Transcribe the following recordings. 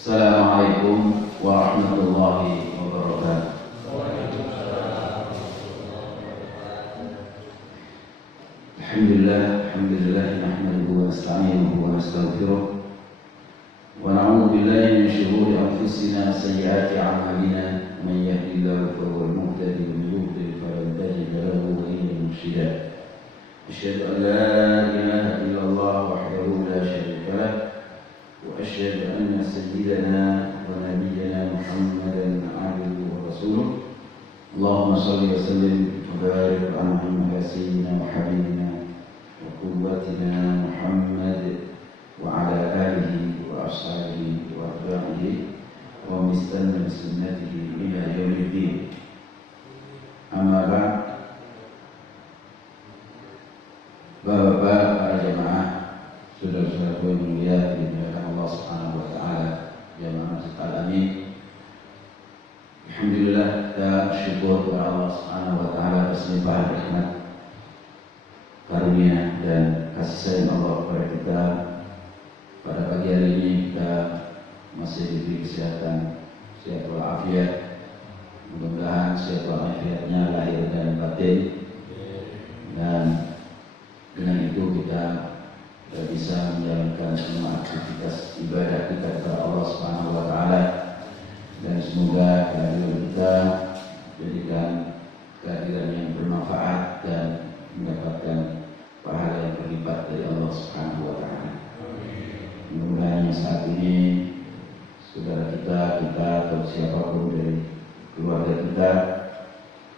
Assalamualaikum warahmatullahi wabarakatuh. Alhamdulillah nahmaduhu wa nasta'inuhu wa nastaghfiruh wa na'udzu billahi min shururi anfusina wa sayyiati a'malina man yahdihillahu fahuwal muhtadi wa man yudlil falan tajida lahu waliyyan murshida. Asyhadu an la ilaha illallah wahdahu la syarika lah wa asyhadu anna sayyidana wa nabiyyana Muhammadan abduhu wa rasuluh. Allahumma shalli wa sallim wa barik ala Muhammad sayyidina wa habibina قوتنا محمد وعلى آله وأصحابه وأتباعه ومن استنى بسنته إلى يوم الدين. أما بعد, Bapak-bapak, para jemaah, saudara-saudaraku yang mulia dimuliakan Allah Subhanahu wa taala, jemaah Masjid Al-Amin. Alhamdulillah, kita syukur kepada Allah Subhanahu wa taala atas limpahan rahmat, karunia dan kasih sayang Allah kepada kita. Pada pagi hari ini kita masih diberi kesehatan, sehat walafiat. Mudah-mudahan sehat walafiatnya lahir dan batin, dan dengan itu kita bisa menjalankan semua aktivitas ibadah kita kepada Allah Subhanahu wa taala, dan semoga kehadiran kita jadikan kehadiran yang bermanfaat dan mendapatkan pahala yang berlipat dari Allah Subhanahu wa taala. Mudah-mudahan saat ini saudara kita atau siapapun dari keluarga kita,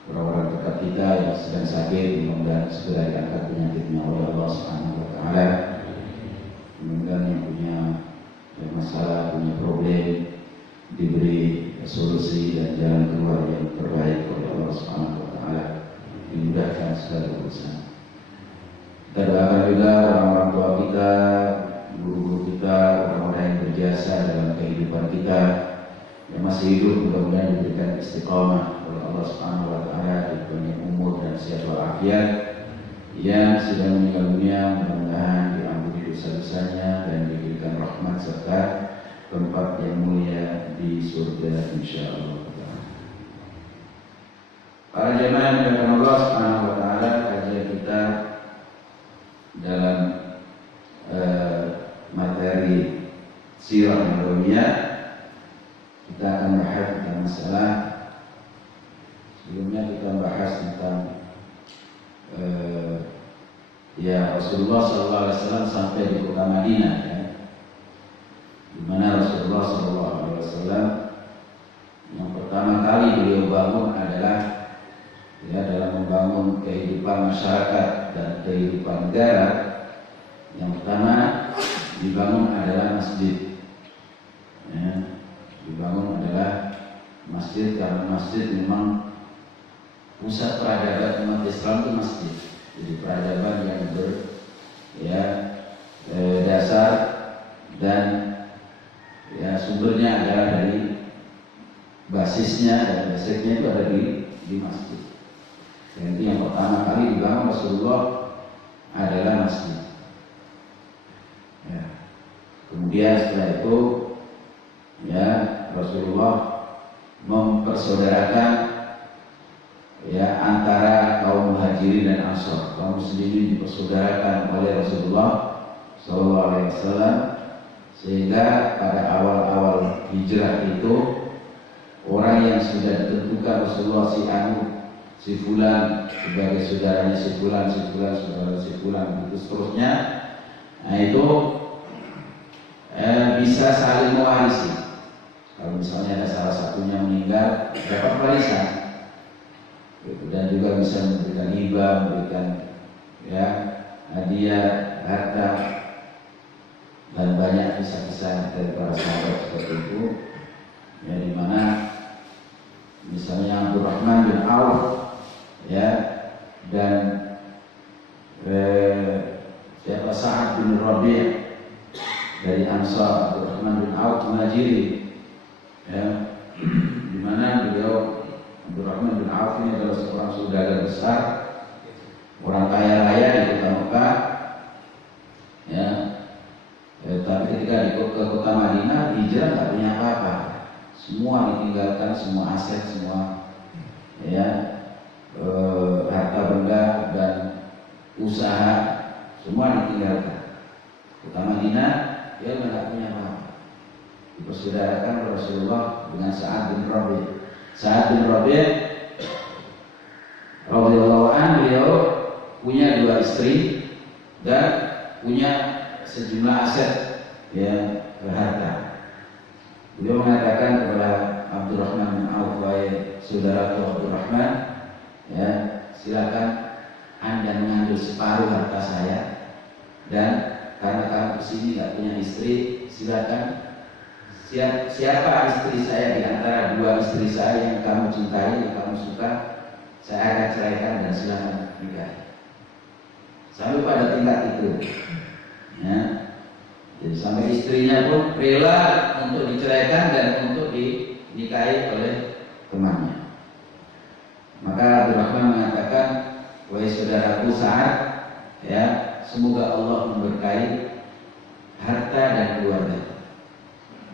orang-orang dekat kita yang sedang sakit, mudah-mudahan segera diangkat penyakitnya oleh Allah Subhanahu wa taala. Mudah-mudahan yang punya masalah, punya problem, diberi solusi dan jalan keluar yang terbaik oleh Allah Subhanahu wa taala, dimudahkan segala urusan. Kita doakan juga orang-orang tua kita, guru-guru kita, orang-orang yang berjasa dalam kehidupan kita yang masih hidup, mudah-mudahan diberikan istiqamah oleh Allah Subhanahu wa taala, diberikan umur dan sehat walafiat. Yang sedang meninggal dunia, mudah-mudahan diampuni dosa-dosanya dan diberikan rahmat serta tempat yang mulia di surga insyaallah. Para jemaah yang dimuliakan Allah Subhanahu wa taala, kajian kita dalam materi sirah nabawiyah, kita akan bahas tentang masalah. Sebelumnya kita bahas tentang Rasulullah SAW sampai di kota Madinah, ya, di mana Rasulullah SAW yang pertama kali beliau bangun adalah dalam membangun kehidupan masyarakat dan kehidupan negara. Yang pertama dibangun adalah masjid, ya, dibangun adalah masjid, karena masjid memang pusat peradaban umat Islam itu masjid. Jadi peradaban yang dasar dan sumbernya adalah dari basisnya dan basicnya itu ada di masjid. Dan itu yang pertama kali dibangun Rasulullah adalah masjid. Ya. Kemudian setelah itu, Rasulullah mempersaudarakan antara kaum muhajirin dan ansor. Kaum muslimin dipersaudarakan oleh Rasulullah SAW, sehingga pada awal-awal hijrah itu orang yang sudah ditentukan Rasulullah si fulan sebagai saudaranya si fulan, saudara si fulan, begitu seterusnya. Nah itu bisa saling mewarisi. Kalau misalnya ada salah satunya meninggal, dapat warisan. Dan juga bisa memberikan hibah, memberikan hadiah, harta, dan banyak kisah-kisah dari para sahabat seperti itu. Di mana misalnya Abdurrahman bin Auf, dan Sa'ad bin Rabi' dari Ansar, Abdurrahman bin Auf Muhajiri, di mana beliau Abdurrahman bin Auf ini adalah seorang saudagar besar, orang kaya raya di kota Mekah, Tapi ketika ke kota Madinah, hijrah nggak punya apa-apa, semua ditinggalkan, semua aset, semua ya harta benda dan usaha semua ditinggalkan. Kota Madinah dia nggak punya apa-apa. Dipersaudarakan Rasulullah dengan Sa'ad bin Rabi'. Sa'ad bin Rabi' radhiyallahu anhu, beliau punya 2 istri dan punya sejumlah aset ya, harta. Beliau mengatakan kepada Abdurrahman bin Auf, wahai saudaraku Abdurrahman, ya silakan Anda mengambil separuh harta saya, dan karena kamu kesini nggak punya istri, silakan siapa istri saya di antara 2 istri saya yang kamu cintai, yang kamu suka, saya akan ceraikan dan silakan nikah. Sampai pada tingkat itu, ya. Jadi sampai istrinya pun rela untuk diceraikan dan untuk dinikahi oleh temannya. Maka Abdurrahman mengatakan, wahai saudaraku Sa'ad, ya semoga Allah memberkahi harta dan keluarga.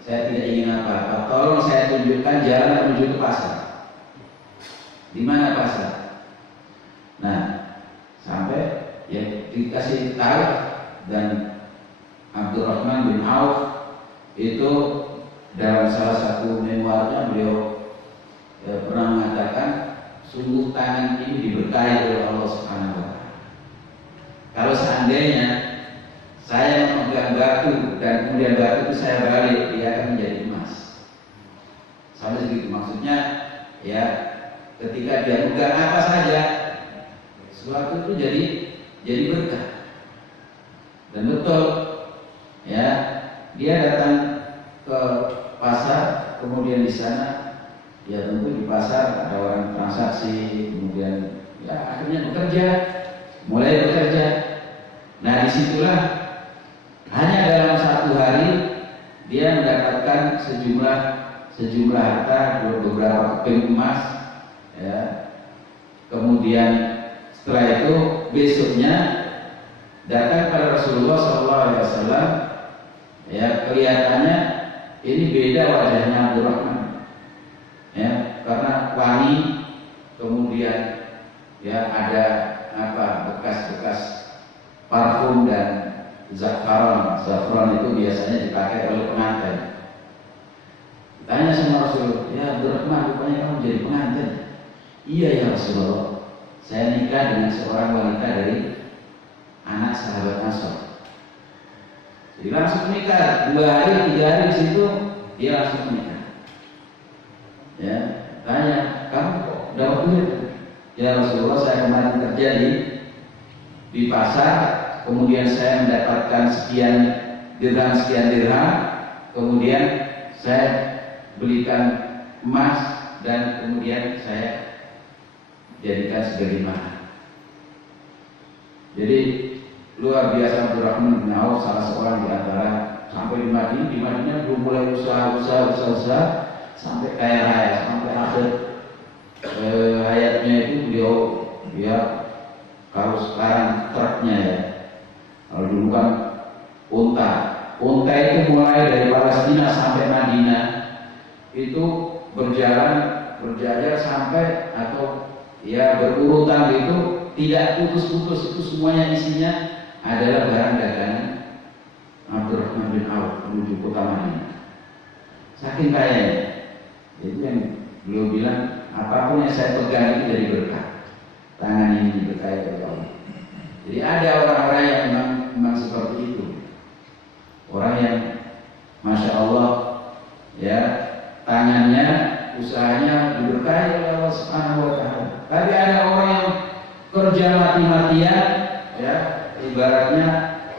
Saya tidak ingin apa-apa. Tolong saya tunjukkan jalan menuju ke pasar. Di mana pasar? Nah, sampai ya dikasih tahu, dan Abdurrahman bin Auf itu dalam salah satu memoarnya beliau pernah mengatakan, sungguh tangan ini diberkahi oleh Allah Subhanahu wa Ta'ala. Kalau seandainya saya memegang batu dan kemudian batu itu saya balik, dia akan menjadi emas. Sampai segitu maksudnya, ya ketika dia memegang apa saja, sesuatu itu jadi berkah. Dan betul, ya dia datang ke pasar, kemudian di sana ya tentu di pasar ada orang transaksi, kemudian ya akhirnya mulai bekerja. Nah disitulah hanya dalam 1 hari dia mendapatkan sejumlah harta, beberapa keping emas, ya. Kemudian setelah itu besoknya datang pada Rasulullah SAW, ya kelihatannya ini beda wajahnya Abdurrahman, ya karena wangi, kemudian ya ada bekas parfum dan zafran itu biasanya dipakai oleh pengantin. Tanya sama Rasulullah, ya Abdurrahman, rupanya kamu jadi pengantin? Iya ya Rasulullah, saya nikah dengan seorang wanita dari anak sahabat Ansor. Jadi langsung menikah, 2 hari 3 hari di situ dia langsung menikah. Ya, tanya, kamu kok dapat duit? Ya Rasulullah, saya kemarin kerja di pasar, kemudian saya mendapatkan sekian dirham, kemudian saya belikan emas dan kemudian saya jadikan sebagai mahar. Jadi luar biasa Abdurrahman bin Auf, salah seorang di antara, sampai di Madinah belum mulai usaha sampai kaya raya, sampai akhir hayatnya itu beliau ya, kalau sekarang truknya ya, kalau dulu kan unta itu mulai dari Palestina sampai Madinah itu berjajar sampai atau ya berurutan gitu, tidak putus-putus, itu semuanya isinya adalah barang dagangan Abdurrahman bin Auf menuju kota Madinah. Saking kayanya, itu yang beliau bilang, apapun yang saya pegang itu jadi berkah. Tangan ini diberkahi oleh Allah. Jadi ada orang-orang yang memang seperti itu, orang yang masya Allah ya tangannya, usahanya diberkahi oleh Allah Subhanahu wa Ta'ala. Tapi ada orang yang kerja mati-matian, ya ibaratnya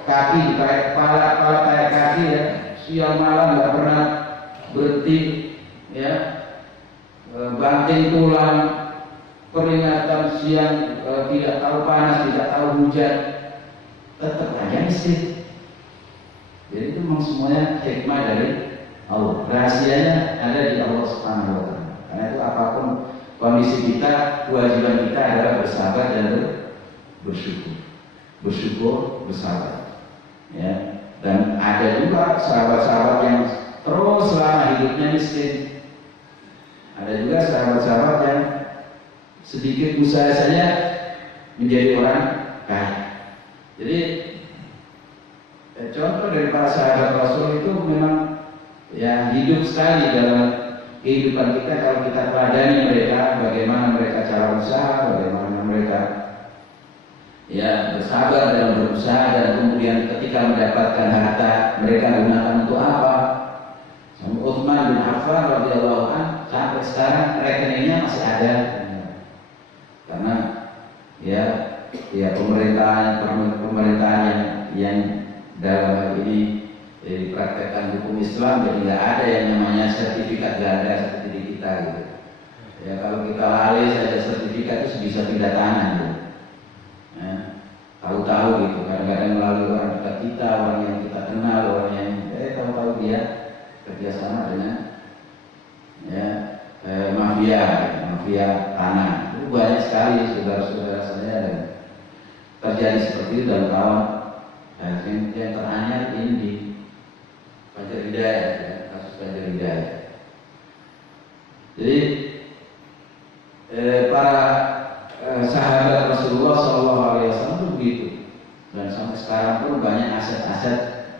kaki kayak kepala kayak kaki, ya siang malam nggak pernah berhenti, ya banting tulang, peringatan siang, tidak tahu panas, tidak tahu hujan, tetap aja miskin. Jadi itu memang semuanya hikmah dari Allah. Rahasianya ada di Allah Subhanahu wa Ta'ala. Karena itu apapun kondisi kita, kewajiban kita adalah bersabar dan bersyukur, bersabar. Ya. Dan ada juga sahabat-sahabat yang terus selama hidupnya miskin. Ada juga sahabat-sahabat yang sedikit usaha saja menjadi orang kaya. Jadi contoh dari para sahabat Rasul itu memang ya hidup sekali dalam kehidupan kita kalau kita teladani mereka, bagaimana mereka cara usaha, bagaimana mereka ya bersabar dalam berusaha, dan kemudian ketika mendapatkan harta mereka gunakan untuk apa. Sama Utsman bin Affan radhiyallahu anhu sampai sekarang rekeningnya masih ada, karena ya pemerintahan yang dalam hal ini dipraktekkan hukum Islam, jadi nggak ada yang namanya sertifikat ganda seperti di kita gitu. Ya kalau kita lalai saja sertifikat itu bisa pindah tangan gitu. Ya, tahu-tahu gitu, kadang-kadang melalui orang dekat kita, orang yang kita kenal, orang yang tahu-tahu dia kerjasama dengan ya mafia tanah. Itu banyak sekali saudara-saudara saya dan terjadi seperti itu dalam kawan. Dan yang teranyar ini di Fajar Hidayah, ya, kasus Fajar Hidayah. Jadi para sahabat Rasulullah SAW itu begitu, dan sampai sekarang pun banyak aset-aset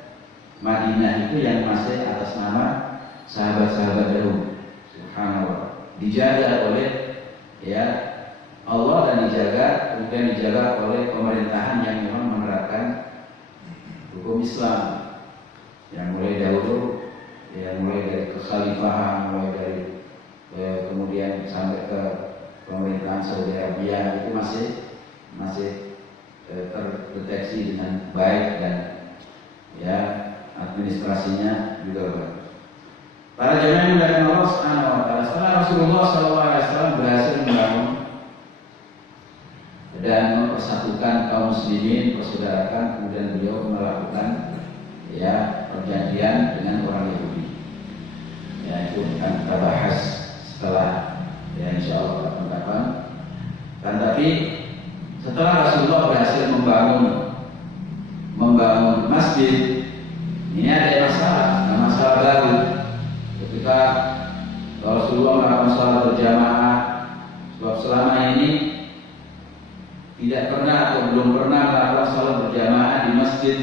Madinah itu yang masih atas nama sahabat-sahabat dahulu. Subhanallah, dijaga oleh ya Allah dan kemudian dijaga oleh pemerintahan yang memang menerapkan hukum Islam. Yang mulai dahulu, yang mulai dari kekhalifahan, mulai dari kemudian sampai ke pemerintahan Saudi Arabia itu masih terdeteksi dengan baik, dan ya administrasinya juga baik. Para jemaah yang dimuliakan Allah Subhanahu wa taala, setelah Rasulullah SAW berhasil membangun dan mempersatukan kaum muslimin, persaudarakan, kemudian beliau melakukan ya perjanjian dengan orang Yahudi. Ya itu akan kita bahas setelah ya insyaallah kapan-kapan. Dan tapi setelah Rasulullah berhasil membangun masjid, ini ada masalah baru. Ketika Rasulullah melakukan salat berjamaah, sebab selama ini tidak pernah atau belum pernah melakukan salat berjamaah di masjid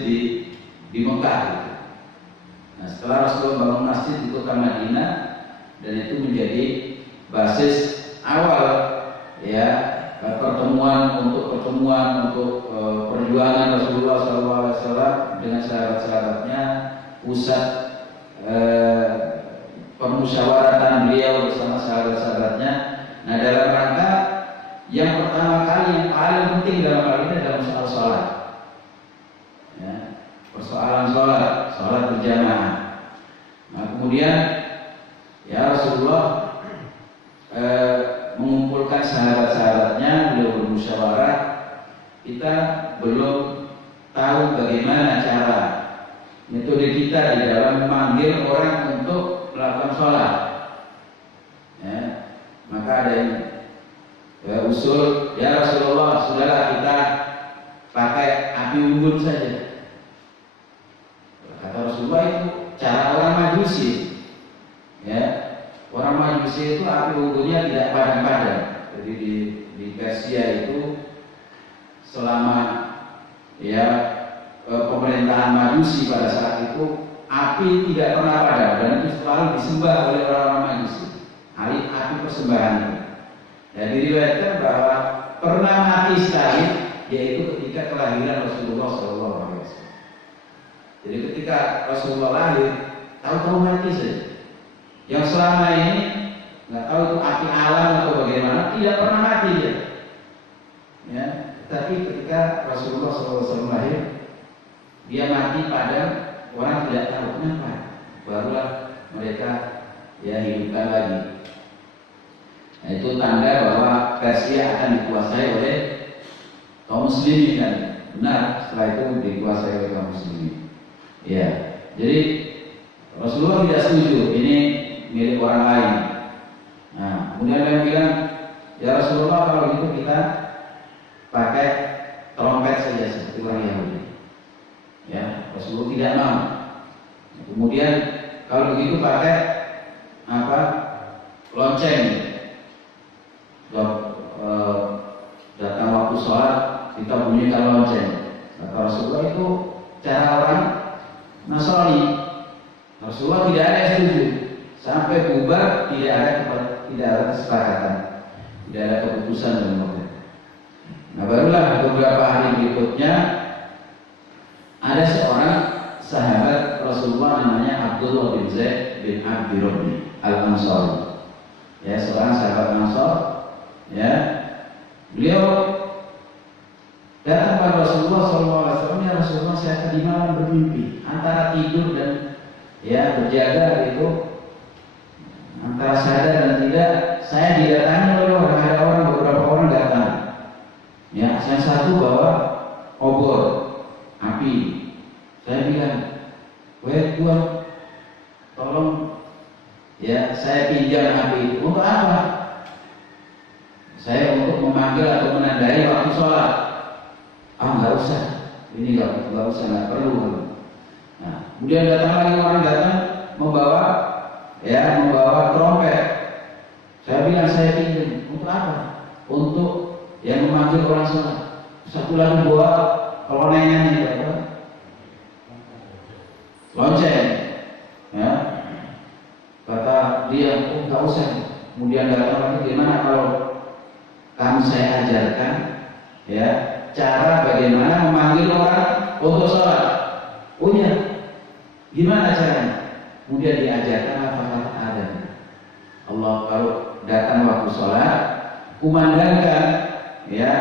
di Mekah. Nah, setelah Rasulullah bangun masjid di kota Madinah, dan itu menjadi basis awal ya pertemuan untuk perjuangan Rasulullah SAW dengan sahabat-sahabatnya, pusat permusyawaratan beliau bersama sahabat-sahabatnya. Nah, dalam rangka yang pertama kali yang paling penting dalam hal ini adalah masalah sholat. Ya, persoalan sholat berjamaah. Nah, kemudian ya Rasulullah mengumpulkan sahabat-sahabatnya, beliau bermusyawarah. Kita belum tahu bagaimana cara metode kita di dalam memanggil orang untuk melakukan sholat. Ya, maka ada yang usul, ya Rasulullah, sudahlah kita pakai api unggun saja. Kata Rasulullah, itu cara orang Majusi. Ya, orang Majusi itu api unggunnya tidak padam-padam. Jadi di Persia itu selama ya pemerintahan Majusi pada saat itu api tidak pernah padam, dan itu selalu disembah oleh orang-orang Majusi. Api persembahan. Ya, diriwayatkan bahwa pernah mati sekali, yaitu ketika kelahiran Rasulullah SAW. Jadi ketika Rasulullah lahir, tahu-tahu mati saja. Yang selama ini nggak tahu itu api alam atau bagaimana, tidak pernah mati dia. Ya, tapi ketika Rasulullah SAW lahir, dia mati padam, orang tidak tahu kenapa. Barulah mereka ya hidupkan lagi. Nah, itu tanda bahwa Persia akan dikuasai oleh kaum muslimin, kan? Benar, setelah itu dikuasai oleh kaum muslimin. Ya, jadi Rasulullah tidak setuju ini milik orang lain. Nah, kemudian dia bilang, ya Rasulullah, kalau gitu kita pakai trompet saja seperti orang Yahudi. Ya, Rasulullah tidak mau. Kemudian kalau begitu pakai apa? Lonceng. Datang waktu sholat kita bunyikan lonceng. Kata Rasulullah itu cara orang Nasrani. Rasulullah tidak ada yang setuju. Sampai bubar tidak ada kesepakatan, tidak ada keputusan dalam waktu. Nah barulah beberapa hari berikutnya ada seorang sahabat Rasulullah namanya Abdullah bin Zaid bin Abdi Rabbi Al-Ansari. Ya, seorang sahabat Ansar. Ya, beliau datang kepada Rasulullah SAW. Ya Rasulullah, saya tadi malam bermimpi antara tidur dan ya berjaga itu, antara sadar dan tidak, saya didatangi oleh orang. Ada beberapa orang datang. Ya, yang satu bawa obor api. Saya bilang, weh Tuhan, tolong ya saya pinjam api itu. Untuk apa? Saya untuk memanggil atau menandai waktu sholat. Nggak usah, ini nggak usah, nggak perlu. Nah, kemudian orang datang membawa trompet. Saya bilang saya pinjam. Untuk apa? Untuk yang memanggil orang sholat. Satu lagi bawa kelonengan ini, lonceng. Ya, kata dia, nggak usah. Kemudian datang lagi, gimana kalau kamu saya ajarkan ya cara bagaimana memanggil orang untuk sholat. Ya, gimana caranya? Kemudian diajarkan apa-apa ada. Allah kalau datang waktu sholat, kumandangkan ya,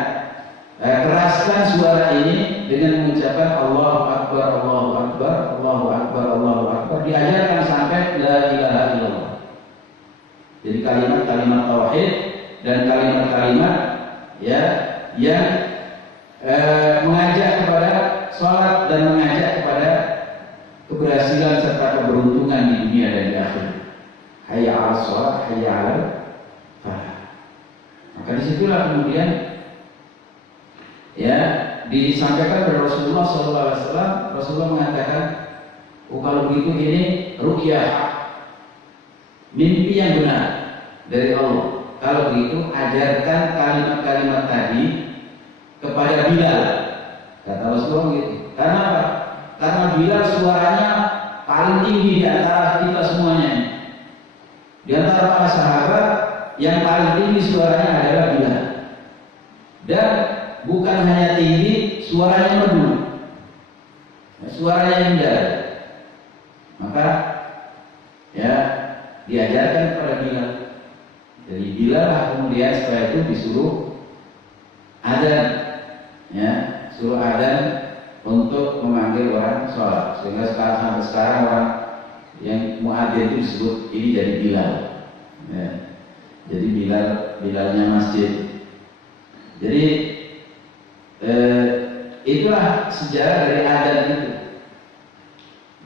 keraskan suara ini dengan mengucapkan Allahu Akbar, Allahu Akbar, Allahu Akbar, Allahu Akbar. Diajarkan sampai la ilaha illallah. Jadi kalimat-kalimat tauhid dan kalimat-kalimat ya yang mengajak kepada sholat dan mengajak kepada keberhasilan serta keberuntungan di dunia dan di akhirat. Hayya 'alas sholat, hayya 'alal falah. Maka disitulah kemudian ya disampaikan kepada Rasulullah SAW. Rasulullah mengatakan, kalau begitu ini ruqyah, mimpi yang benar dari Allah. Kalau begitu ajarkan kalimat-kalimat tadi kepada Bilal. Kata Rasulullah gitu. Karena apa? Karena Bilal suaranya paling tinggi di antara kita semuanya. Di antara para sahabat yang paling tinggi suaranya adalah Bilal. Dan bukan hanya tinggi, suaranya merdu. Suaranya indah. Maka ya diajarkan kepada Bilal. Jadi Bilal kemudian setelah itu disuruh adzan, ya, suruh adzan untuk memanggil orang sholat. Sehingga sampai sekarang orang yang muadzin itu disebut ini jadi Bilal. Ya. Jadi Bilalnya masjid. Jadi itulah sejarah dari adzan itu.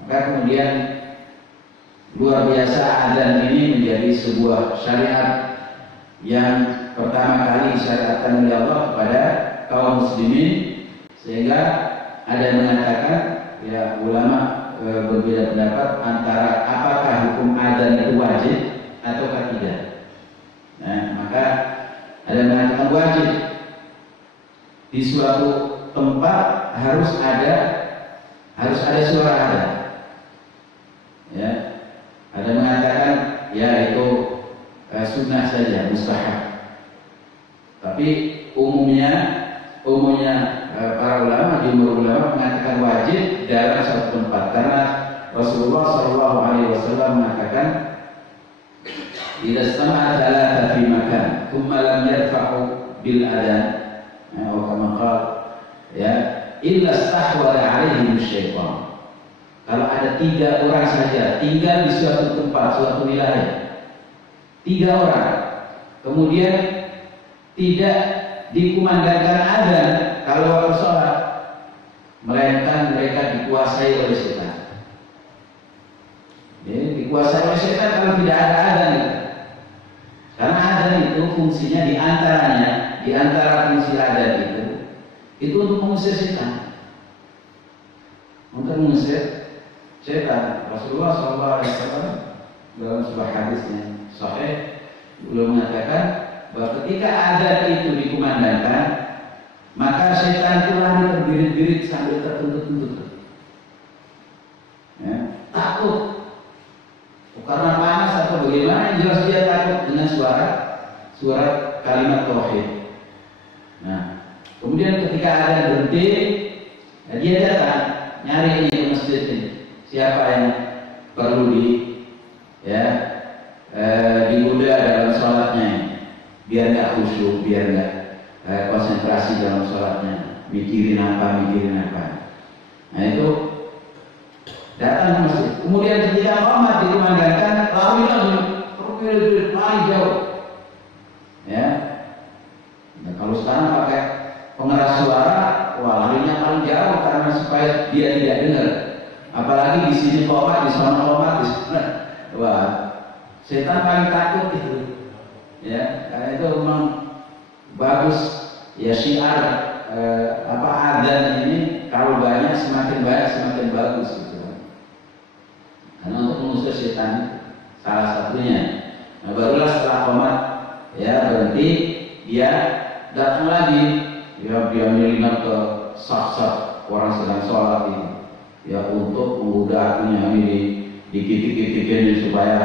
Maka kemudian luar biasa adzan ini menjadi sebuah syariat yang pertama kali disyariatkan oleh Allah kepada kaum muslimin, sehingga ada yang mengatakan ya ulama berbeda pendapat antara apakah hukum adzan itu wajib ataukah tidak. Nah, maka ada yang mengatakan wajib. Di suatu tempat harus ada suara adzan. Ya. Ada yang mengatakan ya itu sunnah saja, mustahab. Tapi umumnya para ulama, jumhur ulama mengatakan wajib dalam satu tempat, karena Rasulullah SAW mengatakan idza istama'a thalatha fi makan thumma lam yarfa'u bil adzan, atau kama qala ya illa istahwala 'alaihim syaitan. Kalau ada 3 orang saja tinggal di suatu tempat, suatu wilayah, 3 orang, kemudian tidak dikumandangkan adzan kalau waktu sholat, melainkan mereka dikuasai oleh setan. Jadi dikuasai oleh setan kalau tidak ada adzan. Karena adzan itu fungsinya di antara fungsi adzan itu untuk mengusir setan, untuk mengusir setan. Rasulullah SAW dalam sebuah hadisnya sahih beliau mengatakan bahwa ketika azan itu dikumandangkan, maka setan itu lari terbirit-birit sambil tertuntut-tuntut. Ya, takut karena panas atau bagaimana, yang jelas dia takut dengan suara kalimat tauhid. Nah, kemudian ketika azan berhenti, dia datang nyari ke masjid ini. Siapa yang perlu digoda dalam sholatnya, biar nggak khusyuk, biar nggak konsentrasi dalam sholatnya, mikirin apa. Nah itu datang ke masjid. Kemudian ketika qomat dikumandangkan, lari jauh. Ya. Nah, kalau sekarang pakai pengeras suara, wah larinya paling jauh karena supaya dia tidak dengar. Apalagi di sini qomat, di sana qomat, di sana. Wah, setan paling takut itu. Ya, karena itu memang bagus ya syiar adzan ini kalau banyak semakin bagus gitu. Karena untuk mengusir setan salah satunya. Nah, barulah setelah qomat ya berhenti, dia datang lagi, dia menyelinap ke saf-saf orang sedang sholat ini, ya untuk menggoda hatinya ini dikit-dikit supaya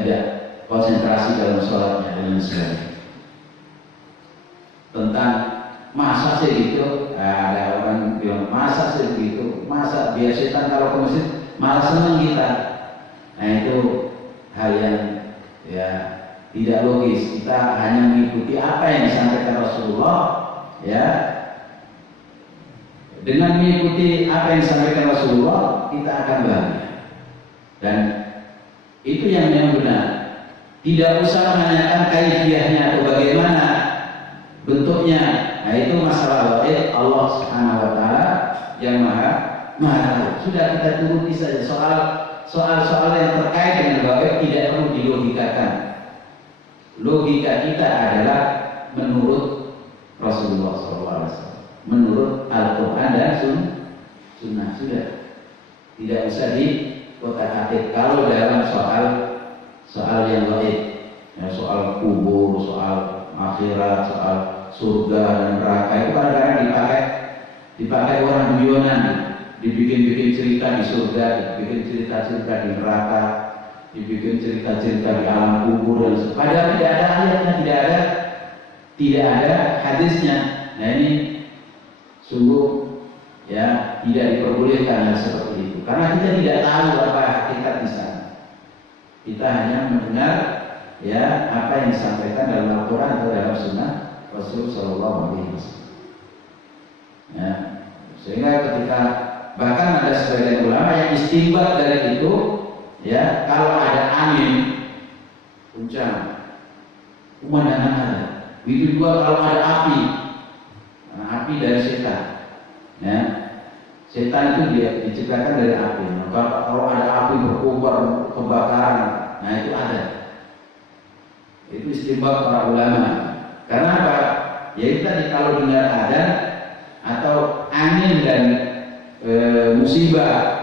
tidak konsentrasi dalam sholatnya dan sebagainya. Tentang masa sih gitu, ada orang bilang masa sih begitu, masa biar setan kalau ke masjid malah senang kita. Nah itu hal yang ya tidak logis. Kita hanya mengikuti apa yang disampaikan Rasulullah, ya. Dengan mengikuti apa yang disampaikan Rasulullah, kita akan bahagia. Dan itu yang benar. Tidak usah menanyakan kaifiyahnya atau bagaimana bentuknya. Nah itu masalah gaib Allah Subhanahu wa taala yang maha tahu. Sudah kita turuti saja soal-soal yang terkait dengan gaib tidak perlu dilogikakan. Logika kita adalah menurut Rasulullah SAW, menurut Al-Quran dan Sunnah. Sudah tidak usah dikotak-atik. Kalau dalam soal yang gaib, ya, soal kubur, soal akhirat, soal surga dan neraka itu kadang-kadang dipakai orang guyonan, dibikin cerita di surga, dibikin cerita di neraka, dibikin cerita di alam kubur dan sebagainya. Padahal tidak ada ayatnya, tidak ada hadisnya. Nah ini sungguh ya tidak diperbolehkan seperti itu, karena kita tidak tahu apa hakikat di sana. Kita hanya mendengar ya apa yang disampaikan dalam Al-Quran atau dalam Sunnah Rasul Sallallahu Alaihi Wasallam. Ya, sehingga ketika bahkan ada sebagian ulama yang istinbat dari itu, ya kalau ada angin kencang, pemandangan ada. Begitu juga kalau ada api dari setan. Ya, setan itu dia diciptakan dari api. Maka kalau ada api berkobar, kebakaran, nah itu ada. Itu istinbat para ulama. Karena apa? Yaitu tadi kalau dengar ada atau angin dan musibah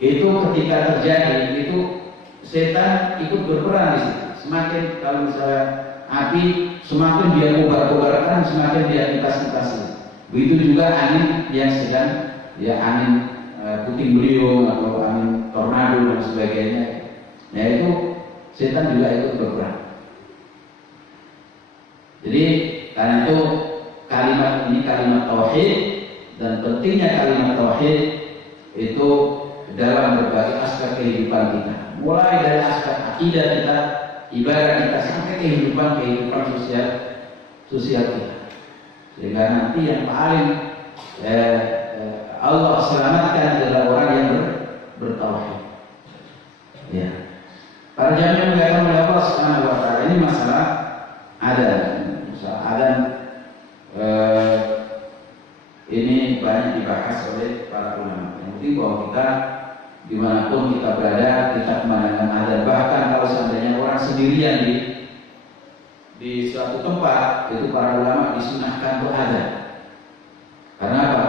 itu ketika terjadi itu setan ikut berperan di situ. Semakin kalau misalnya api, semakin dia kobar-kobarkan, semakin dia kitas-kitasi. Begitu juga angin yang sedang ya angin puting beliung atau angin tornado dan sebagainya. Nah itu setan juga ikut berperan. Jadi karena itu kalimat ini kalimat tauhid, dan pentingnya kalimat tauhid itu dalam berbagai aspek kehidupan kita, mulai dari aspek akidah kita, ibadah kita, sampai kehidupan sosial kita. Sehingga nanti yang paling Allah selamatkan adalah orang yang bertauhid. Ya. Para jamaah yang oleh Allah Subhanahu wa taala, ini masalah adzan ini banyak dibahas oleh para ulama. Yang penting bahwa kita dimanapun kita berada, kita memandangkan adzan. Bahkan kalau seandainya orang sendirian di suatu tempat, itu para ulama disunahkan beradzan. Karena apa?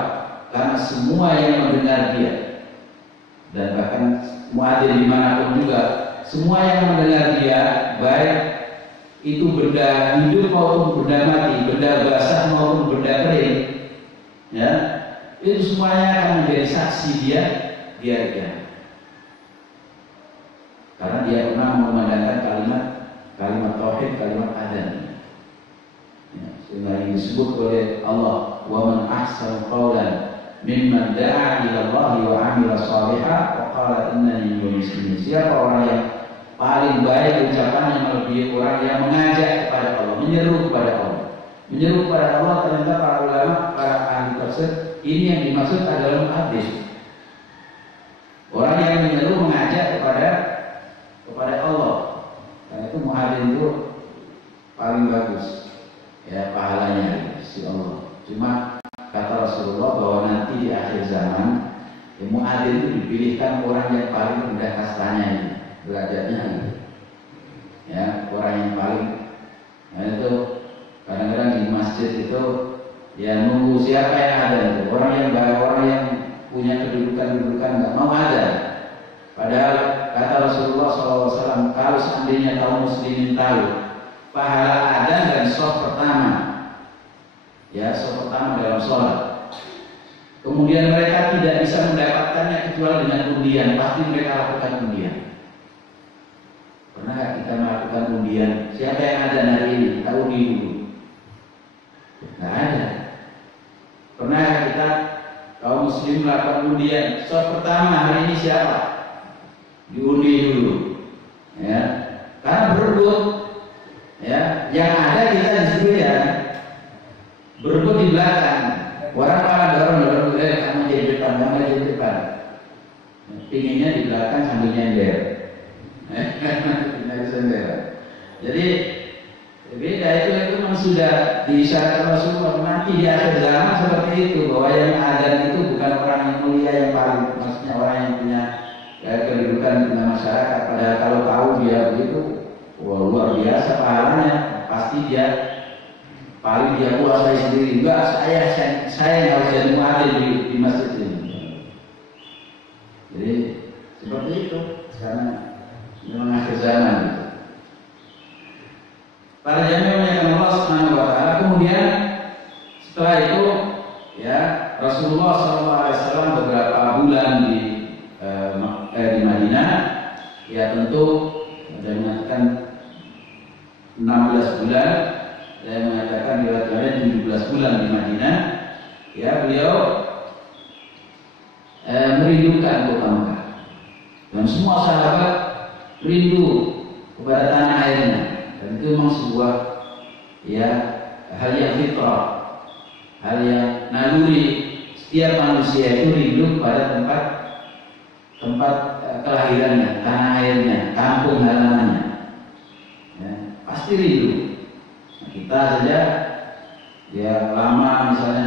Karena semua yang mendengar dia, dan bahkan muadzin dimanapun juga, semua yang mendengar dia, baik itu benda hidup maupun benda mati, benda basah maupun benda kering, ya, itu semuanya akan menjadi saksi dia. Karena dia pernah mengumandangkan kalimat tauhid, kalimat adzan. Ya, sehingga ini disebut oleh Allah, wa man ahsanu qawlan mimman da'a ila Allah wa 'amila shalihan wa qala innani minal muslimin. Siapa orang yang paling baik ucapannya melebihi orang yang mengajak kepada Allah, menyeru kepada Allah. Menyeru kepada Allah, ternyata para ulama, para ahli tafsir, ini yang dimaksud adalah muadzin. Orang yang menyeru mengajak kepada Allah. Karena itu muadzin itu paling bagus ya pahalanya di sisi Allah. Cuma kata Rasulullah bahwa nanti di akhir zaman muadzin itu dipilihkan orang yang paling rendah kastanya ini, derajatnya ini. Ya, orang yang paling, nah itu kadang-kadang di masjid itu ya nunggu siapa yang ada itu. Orang yang punya kedudukan nggak mau ada. Padahal kata Rasulullah SAW, kalau seandainya kaum muslimin tahu pahala adzan dan shaf pertama, ya shaf pertama dalam sholat, kemudian mereka tidak bisa mendapatkannya kecuali dengan undian, pasti mereka lakukan undian. Pernah kita melakukan undian? Siapa yang ada hari ini? Kita undi dulu. Nggak ada. Pernah kita kaum muslim melakukan undian? Shaf pertama hari ini siapa? Diundi dulu, ya, karena berebut, ya, yang ada kita di situ ya, berebut di belakang, orang dorong, kamu jadi depan, pinginnya di belakang sambil nyender, jadi beda itu memang sudah diisyaratkan Rasulullah. Nanti di akhir zaman seperti itu, bahwa yang ada itu bukan orang yang mulia yang paling, maksudnya orang yang punya kedudukan dengan masyarakat. Padahal kalau tahu dia begitu, wah, luar biasa pahalanya, pasti dia paling dia kuasai sendiri. Enggak, saya yang harus jadi muadzin di masjid ini. Jadi seperti itu, karena memang akhir zaman gitu. Para jamaah yang Allah Subhanahu wa taala, kemudian setelah itu ya Rasulullah SAW beberapa bulan di Madinah, ya tentu ada yang mengatakan 16 bulan, ada yang mengatakan riwayatnya 17 bulan di Madinah. Ya, beliau merindukan kota Mekah, dan semua sahabat rindu kepada tanah airnya, dan itu memang sebuah ya hal yang fitrah, hal yang naluri. Setiap manusia itu rindu pada tempat kelahirannya, tanah airnya, kampung halamannya, ya, pasti rindu. Nah, kita saja ya lama misalnya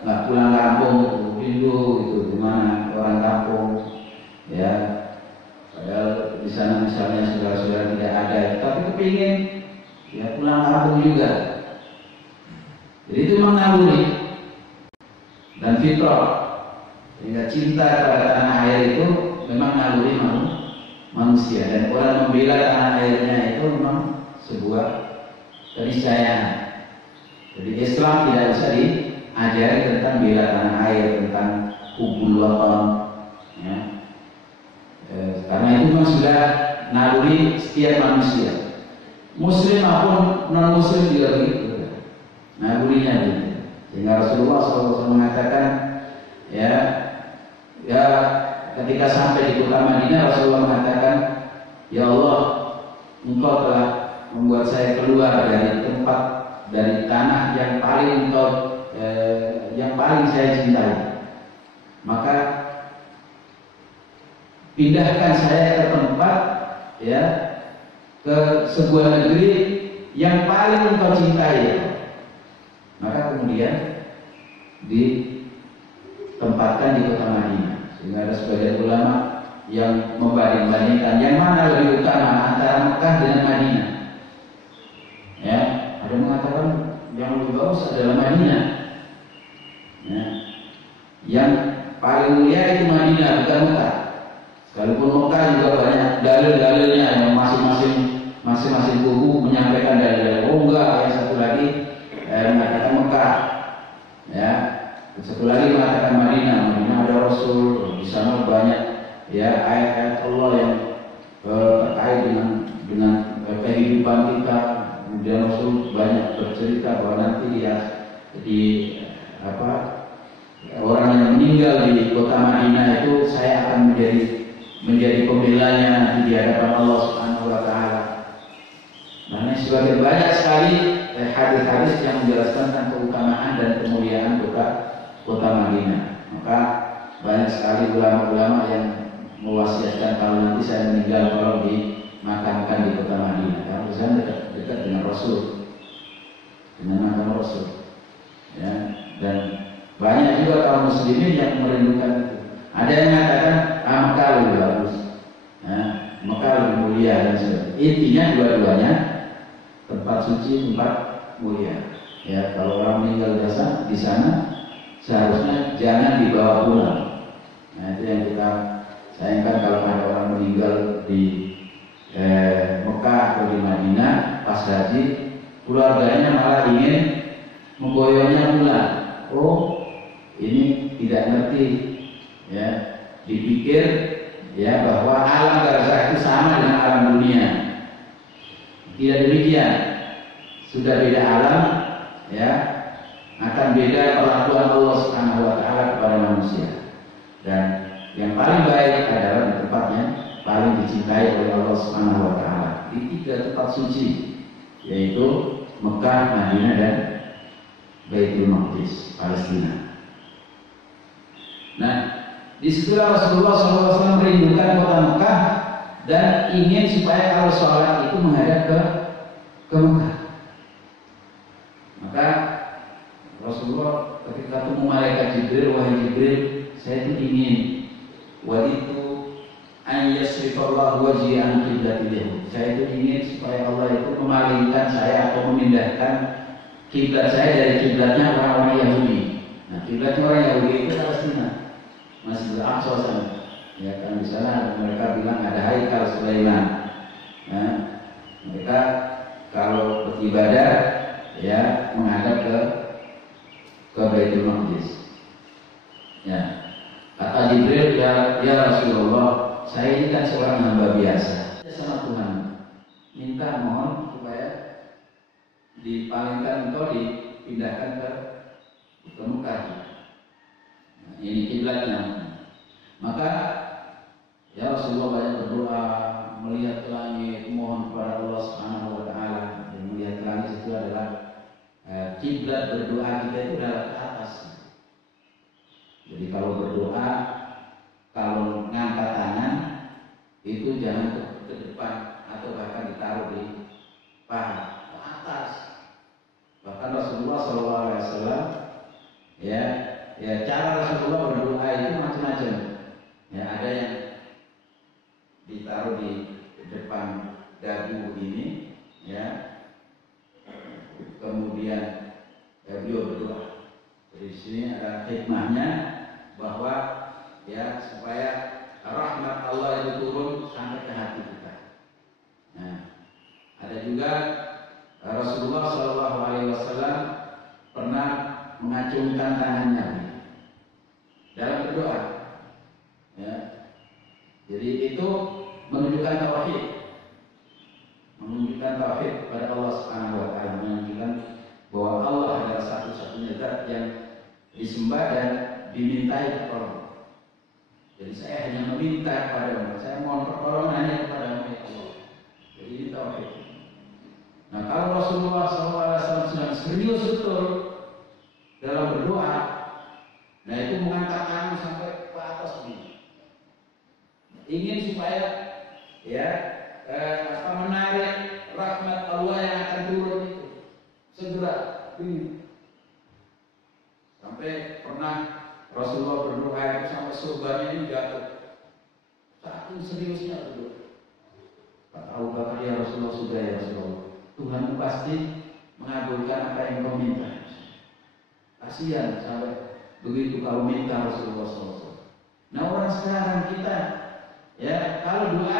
nggak pulang kampung, rindu gitu, gimana orang kampung, ya, padahal di sana misalnya saudara-saudara tidak ada, tapi kepingin ya pulang kampung juga. Jadi itu memang naluri dan fitrah, sehingga cinta kepada tanah air itu memang naluri manusia, dan orang membela tanah airnya itu memang sebuah keniscayaan. Jadi Islam tidak bisa diajari tentang bela tanah air, tentang hubul watan, ya. Karena itu memang sudah naluri setiap manusia, muslim maupun non muslim juga begitu, nalurinya begitu. Sehingga Rasulullah SAW mengatakan ya ketika sampai di kota Madinah, Rasulullah mengatakan, ya Allah, Engkau telah membuat saya keluar dari tanah yang paling yang paling saya cintai. Maka pindahkan saya ke tempat, ya, ke sebuah negeri yang paling Engkau cintai. Maka kemudian ditempatkan di kota Madinah. Sehingga ada sebagian ulama yang membanding-bandingkan yang mana lebih utama antara Mekah dengan Madinah. Ya, ada mengatakan yang lebih bagus adalah Madinah. Ya, yang paling mulia itu Madinah, bukan Mekah. Sekalipun Mekah juga banyak dalil-dalilnya yang masing-masing kubu menyampaikan dalil. Oh enggak, yang satu lagi mengatakan Mekah, ya. Satu lagi mengatakan Madinah. Madinah ada Rasul, di sana banyak ya ayat-ayat Allah yang terkait dengan kehidupan kita. Kemudian Rasul banyak bercerita bahwa nanti dia di orang yang meninggal di kota Madinah itu saya akan menjadi pembelanya nanti di hadapan Allah Subhanahu wa taala. Nah, sebagian banyak sekali hadis-hadis yang menjelaskan tentang keutamaan dan kemuliaan kota Madinah. Maka banyak sekali ulama-ulama yang mewasiatkan kalau nanti saya meninggal tolong dimakamkan di kota Madinah. Karena di sana dekat dengan Rasul, dengan makam Rasul. Ya, dan banyak juga kaum muslimin yang merindukan itu. Ada yang mengatakan Mekah lebih bagus, ya, Mekah lebih mulia dan sebagainya. Intinya dua-duanya tempat suci, tempat mulia. Ya, kalau orang meninggal di sana seharusnya jangan dibawa pulang. Nah, itu yang kita sayangkan kalau ada orang meninggal di Mekah atau di Madinah pas haji, keluarganya malah ingin memboyongnya pulang. Oh, ini tidak ngerti, ya, dipikir ya bahwa alam barzakh itu sama dengan alam dunia. Tidak demikian. Sudah beda alam, ya, akan beda perlakuan Allah Subhanahu wa taala kepada manusia. Dan yang paling baik adalah di tempatnya paling dicintai oleh Allah Subhanahu wa taala di 3 tempat suci, yaitu Mekah, Madinah dan Baitul Maqdis, Palestina. Nah, disitulah Rasulullah SAW merindukan kota Mekah dan ingin supaya kalau sholat itu menghadap ke Mekah. Maka Rasulullah ketika ketemu malaikat Jibril, wahai Jibril, saya itu ingin waditu an yasrifallahu wajhi an qiblatil yahud. Saya itu ingin supaya Allah itu memalingkan saya atau memindahkan kiblat saya dari kiblatnya orang-orang Yahudi. Nah, kiblatnya orang Yahudi itu Palestina, Masjidil Aqsa sana. Ya kan di sana mereka bilang ada Haikal Sulaiman. Nah, mereka kalau beribadah ya menghadap ke Baitul Maqdis. Ya, kata Jibril, ya Rasulullah, saya ini kan seorang hamba biasa. Sama Tuhan minta mohon supaya dipalingkan engkau dipindahkan ke Mekah. Nah, ini kiblatnya. Maka ya Rasulullah banyak berdoa, melihat ke langit, mohon kepada Allah Subhanahu wa taala. Dan melihat ke langit itu adalah kiblat berdoa kita itu adalah ke atas. Jadi kalau berdoa, kalau ngangkat tangan itu jangan ke depan atau bahkan ditaruh di paha, ke atas. Bahkan Rasulullah SAW ya cara Rasulullah berdoa itu macam-macam. Ya, ada yang ditaruh di depan dagu ini, ya. Kemudian beliau berdoa. Jadi di sini ada hikmahnya bahwa ya supaya rahmat Allah itu turun sampai ke hati kita. Nah, ada juga Rasulullah SAW pernah mengacungkan tangannya dalam berdoa. Ya. Jadi itu menunjukkan tauhid, kepada Allah Subhanahu wa taala, menunjukkan bahwa Allah adalah satu-satunya zat yang disembah dan dimintai pertolongan. Jadi saya hanya meminta kepada Allah, saya mohon pertolongan hanya kepada Allah. Jadi ini tauhid. Nah, kalau Rasulullah SAW sedang serius betul dalam berdoa, nah itu mengangkat tangan sampai ke atas ini. Ingin supaya ya menarik rahmat Allah yang akan turun itu segera ini. Sampai pernah Rasulullah berdoa itu sampai surganya ini jatuh. Saking seriusnya berdoa. Kata Abu Bakar, ya Rasulullah, sudah ya Rasulullah, Tuhan pasti mengabulkan apa yang kau minta. Kasihan sampai begitu kalau minta Rasulullah SAW. Nah, orang sekarang kita Ya, kalau doa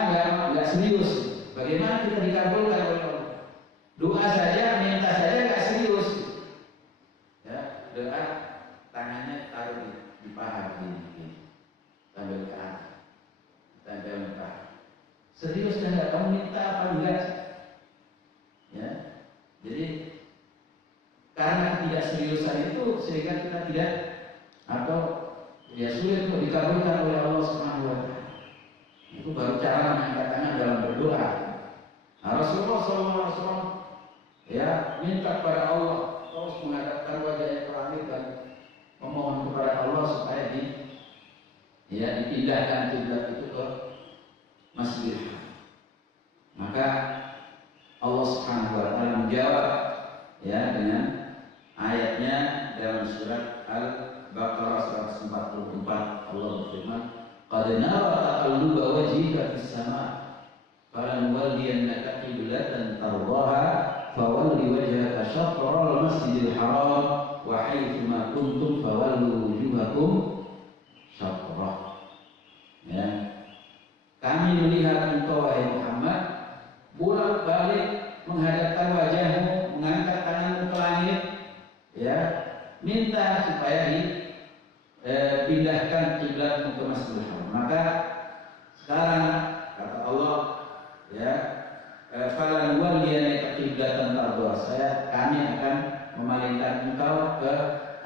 nggak serius, bagaimana kita dikabulkan oleh Allah? Doa saja, minta saja nggak serius. Ya, doa tangannya taruh di paha gini, sambil ke atas, sambil ke paha. Serius dan nggak kamu minta apa enggak? Ya, jadi karena ketidakseriusan itu sehingga kita tidak atau ya sulit untuk dikabulkan oleh Allah Subhanahu wa Ta'ala. Itu baru cara mengangkat tangan dalam berdoa. Nah, Rasulullah SAW ya minta kepada Allah terus menghadapkan wajahnya ke langit dan memohon kepada Allah supaya dipindahkan kiblat itu ke Masjidil Haram. Maka Allah Subhanahu wa Ta'ala menjawab ya dengan ayatnya dalam surat Al-Baqarah 144. Allah berfirman, "Qad nara taqalluba wajhika fis sama' falanuwalliyannaka qiblatan tardaha fawalli wajhaka syatral masjidil haram wa haitsu ma kuntum fawallu wujuhakum syatrah." Ya. Kami melihat engkau wahai Muhammad bolak-balik menghadapkan wajahmu, mengangkat tanganmu ke langit, ya, minta supaya dipindahkan kiblatmu ke Masjidil Haram. Maka sekarang kata Allah, ya, falan waliyannaka qiblatan tardha, kami akan memalingkan engkau ke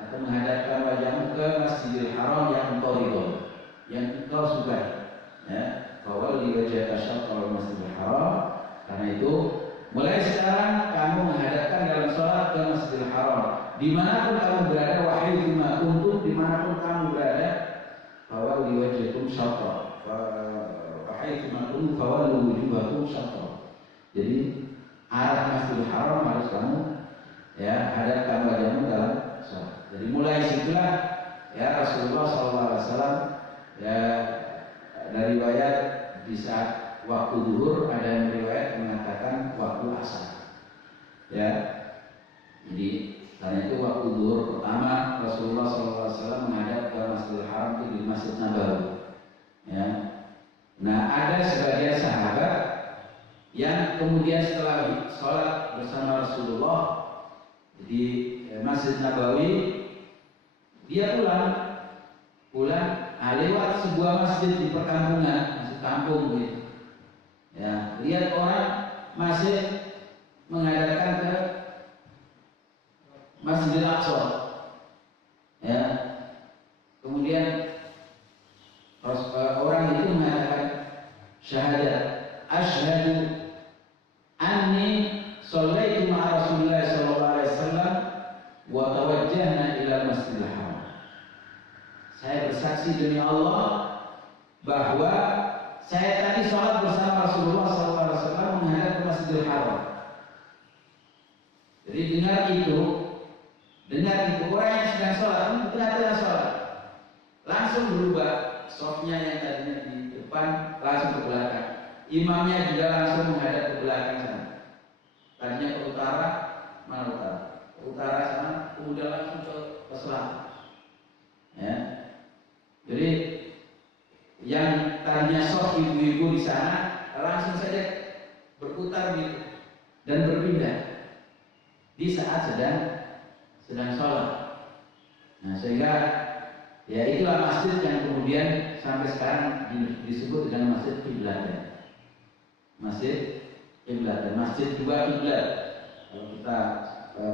atau menghadapkan wajahmu ke Masjidil Haram yang engkau ridhoi, yang engkau sukai. Ya, fawalli wajhaka syatral Masjidil Haram. Karena itu mulai sekarang kamu menghadapkan dalam sholat ke Masjidil Haram. Dimanapun kamu berada, wahai bima kuntum, dimanapun kamu berada, fawalli wajhakum syatral. Wahai bima kuntum, fawalli wujuhakum syatral. Jadi arah Masjidil Haram harus kamu ya hadapkan wajahmu dalam sholat. Jadi mulai situlah ya Rasulullah SAW ya dari riwayat di saat waktu zuhur, ada yang riwayat mengatakan waktu asar. Ya, jadi karena itu waktu zuhur pertama Rasulullah SAW menghadap ke Masjidil Haram itu di Masjid Nabawi. Ya, nah ada sebagian sahabat yang kemudian setelah sholat bersama Rasulullah di Masjid Nabawi, dia pulang lewat sebuah masjid di perkampungan, masjid kampung gitu. Ya, lihat orang masih menghadapkan ke Masjidil Aqsa. Ya, kemudian orang itu mengatakan syahadat, asyhadu anni shallaitu ma'a Rasulillah sallallahu alaihi wasallam wa tawajjahna ila Masjidil Haram. Saya bersaksi demi Allah bahwa saya tadi sholat bersama Rasulullah SAW menghadap ke Masjidil Haram. Jadi dengar itu orang yang sedang sholat, benar-benar sholat, langsung berubah. Sofnya yang tadinya di depan langsung ke belakang. Imamnya juga langsung menghadap ke belakang sana. Tadinya ke utara, mana utara? Ke utara sana, kemudian langsung ke selatan. Ya. Jadi yang tadinya sok ibu-ibu di sana langsung saja berputar dan berpindah di saat sedang sholat. Nah, sehingga ya itulah masjid yang kemudian sampai sekarang disebut dengan Masjid Qiblatain. Masjid Qiblatain, masjid dua kiblat. Kalau kita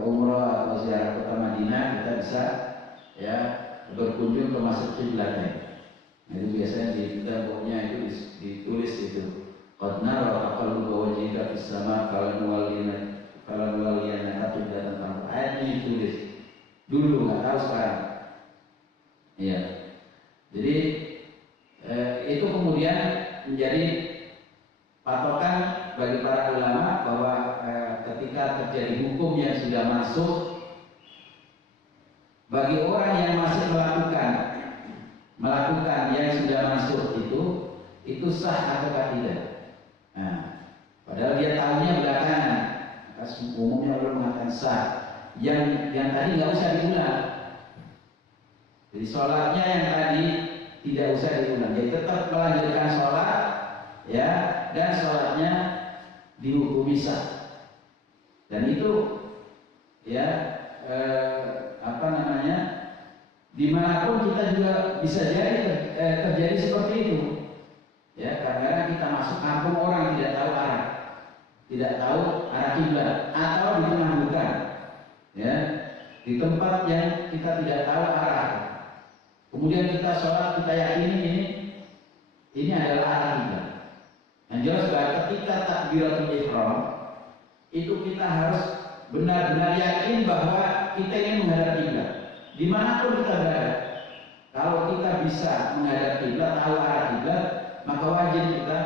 umrah atau ziarah kota Madinah, kita bisa ya berkunjung ke Masjid Qiblatain. Nah, itu biasanya di temboknya itu ditulis itu qad nara taqalluba wajhika fis sama' falanuwalliyannaka qiblatan tardha. Ayat ini ditulis dulu, nggak tahu sekarang. Iya. Jadi itu kemudian menjadi patokan bagi para ulama bahwa ketika terjadi hukum yang sudah masuk, bagi orang yang masih melakukan yang sudah masuk itu sah atau tidak. Nah, padahal dia tahunya belakangan. Maka umumnya orang mengatakan sah. Yang tadi nggak usah diulang. Jadi sholatnya yang tadi tidak usah diulang. Jadi tetap melanjutkan sholat dan sholatnya dihukumi sah. Dan itu ya dimanapun kita juga bisa jadi terjadi seperti itu. Ya, kadang-kadang kita masuk kampung orang tidak tahu arah, tidak tahu arah kiblat, atau di tengah hutan, ya, di tempat yang kita tidak tahu arah. Kemudian kita sholat, kita yakini ini adalah arah kiblat. Yang jelas bahwa ketika takbiratul ihram itu kita harus benar-benar yakin bahwa kita ingin menghadap kiblat. Dimanapun kita berada, kalau kita bisa menghadap kiblat, tahu arah kiblat, maka wajib kita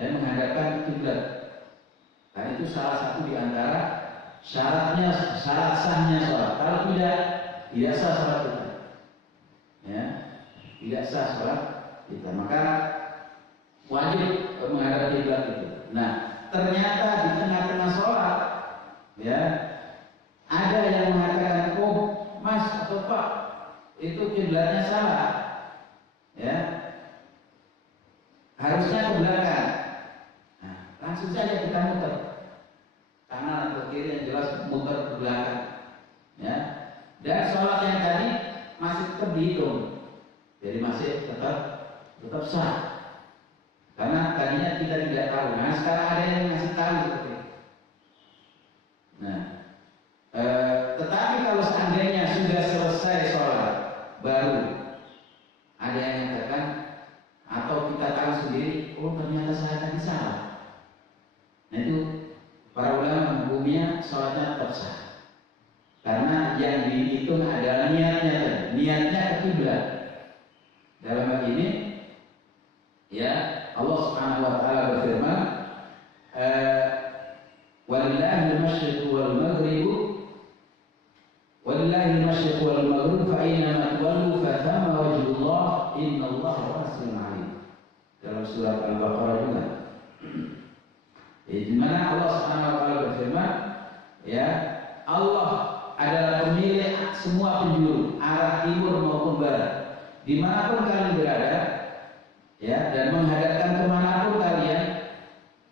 menghadapkan kiblat. Dan itu salah satu di antara syarat sahnya sholat. Kalau tidak sah sholat kita. Ya, tidak sah sholat kita. Maka wajib menghadap kiblat itu. Nah, ternyata di tengah-tengah sholat, ya, ada yang mengatakan, oh Mas atau Pak, itu kiblatnya salah, ya, harusnya ke belakang. Nah, langsung saja kita muter kanan atau kiri, yang jelas muter ke belakang, ya. Dan sholat yang tadi masih tetap dihitung, jadi masih tetap sah, karena tadinya kita tidak tahu. Nah, sekarang ada yang ngasih tahu seperti itu. Nah, tetapi kalau seandainya sudah selesai sholat, baru ada yang mengatakan, atau kita tahu sendiri, oh ternyata saya tadi salah. Nah, itu para ulama menghukumnya sholatnya tetap sah, karena yang dihitung adalah niatnya ke kiblat. Dalam hal ini, ya, Allah Subhanahu wa taala berfirman, walillahi al-masyriq wal maghrib fa aina tuwallu fa thamma wajhullah innallaha wasi'un 'alim. Dalam surat Al-Baqarah juga. Di mana Allah Subhanahu wa taala berfirman, ya, Allah adalah pemilik semua penjuru, arah timur maupun barat. Dimanapun kalian berada, ya, dan menghadapkan kemanapun kalian,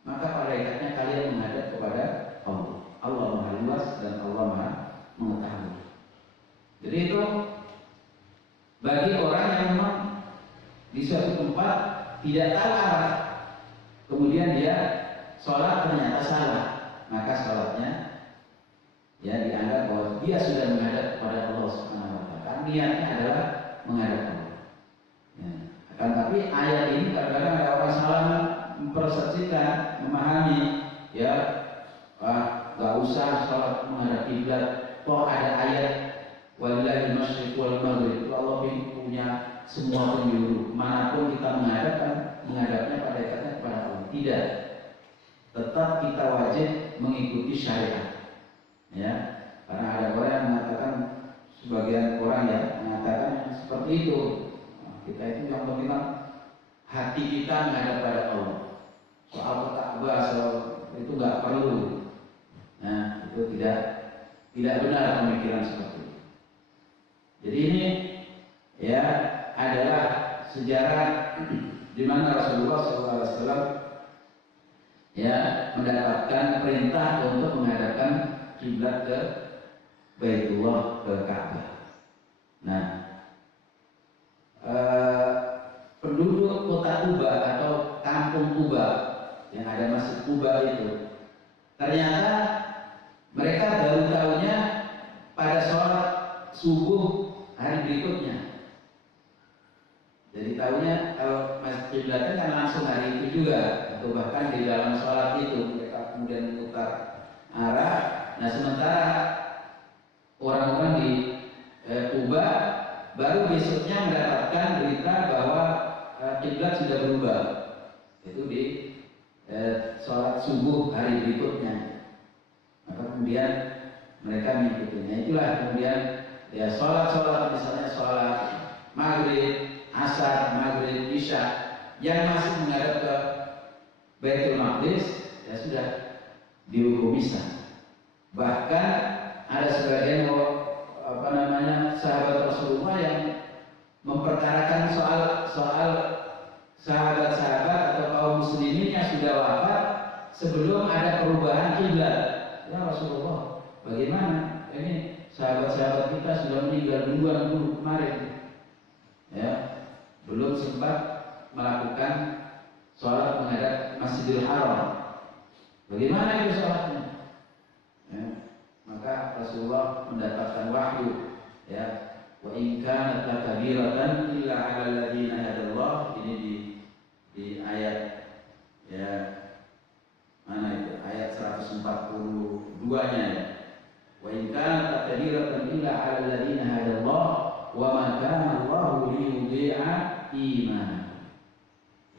maka pada hakikatnya kalian menghadap kepada Allah. Allah Maha Luas dan Allah Maha Mengetahui. Jadi itu bagi orang yang memang di suatu tempat tidak tahu arah, kemudian dia sholat ternyata salah, maka sholatnya ya dianggap bahwa dia sudah menghadap kepada Allah Subhanahu wa taala. Niatnya adalah menghadap Allah. Ya. Akan tapi ayat ini kadang-kadang ada orang salah mempersepsikan, memahami, ya, gak usah sholat menghadap kiblat, toh ada ayat walillahi masyriq wal maghrib, Allah punya semua penjuru, manapun kita menghadapnya pada hakikatnya kepada Allah. Tidak, tetap kita wajib mengikuti syariat, ya, karena ada orang yang mengatakan, sebagian orang yang mengatakan seperti itu. Kita itu yang penting hati kita menghadap pada Allah. Soal Ka'bah, itu nggak perlu. Nah, itu tidak benar pemikiran seperti itu. Jadi ini, ya, adalah sejarah di mana Rasulullah SAW, ya, mendapatkan perintah untuk menghadapkan kiblat ke Baitullah, ke Ka'bah. Nah, penduduk kota Kuba atau kampung Kuba yang ada masjid Kuba itu, ternyata mereka baru tahunya pada sholat subuh hari berikutnya. Jadi tahunya kalau masjid kiblatnya kan langsung hari itu juga, atau bahkan di dalam sholat itu mereka kemudian memutar arah. Nah, sementara orang-orang di Kuba baru besoknya mendapatkan berita bahwa kiblat sudah berubah, itu di sholat subuh hari berikutnya. Maka kemudian mereka mengikutinya. Itulah kemudian, ya, sholat misalnya sholat maghrib, asar, maghrib, isya yang masih menghadap ke Baitul Maqdis, ya sudah dihukumi sah. Bahkan ada sebagian sahabat Rasulullah yang memperkarakan soal sahabat-sahabat atau kaum muslimin muslimin yang sudah wafat sebelum ada perubahan kiblat. Ya Rasulullah, bagaimana? Ini sahabat-sahabat kita sudah meninggal duluan dulu kemarin, ya, belum sempat melakukan sholat menghadap Masjidil Haram. Bagaimana itu sholatnya? Ya, maka Rasulullah mendapatkan wahyu, ya, wa in kanat lakabiratan illa 'alal ladzina hadallah. Ini di ayat, ya, mana itu? Ayat 142-nya, ya. Wa in kanat lakabiratan illa 'alal ladzina hadallah wa ma kana Allahu liyudhi'a iman.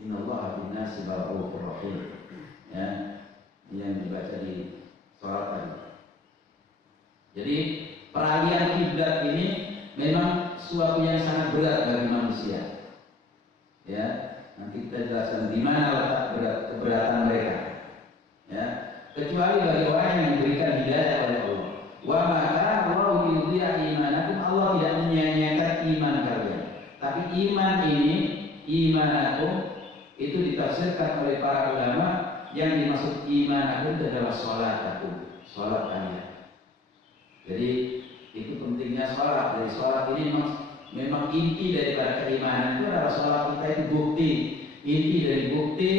Innallaha bin-nasi la'ufur rahim. Ya, yang dibaca di sholat tadi. Jadi peralihan kiblat ini memang suatu yang sangat berat bagi manusia. Ya, nanti kita jelaskan di mana letak keberatan mereka. Ya, kecuali bagi orang yang diberikan hidayah oleh Allah. Wa maka Allahu yudhi'a imanakum, Allah tidak menyia-nyiakan iman kalian. Tapi iman ini, imanakum, itu ditafsirkan oleh para ulama, yang dimaksud imanakum adalah sholatakum, sholat kalian. Jadi itu pentingnya sholat. Dari sholat ini memang inti daripada keimanan itu adalah sholat kita itu bukti. Inti dari bukti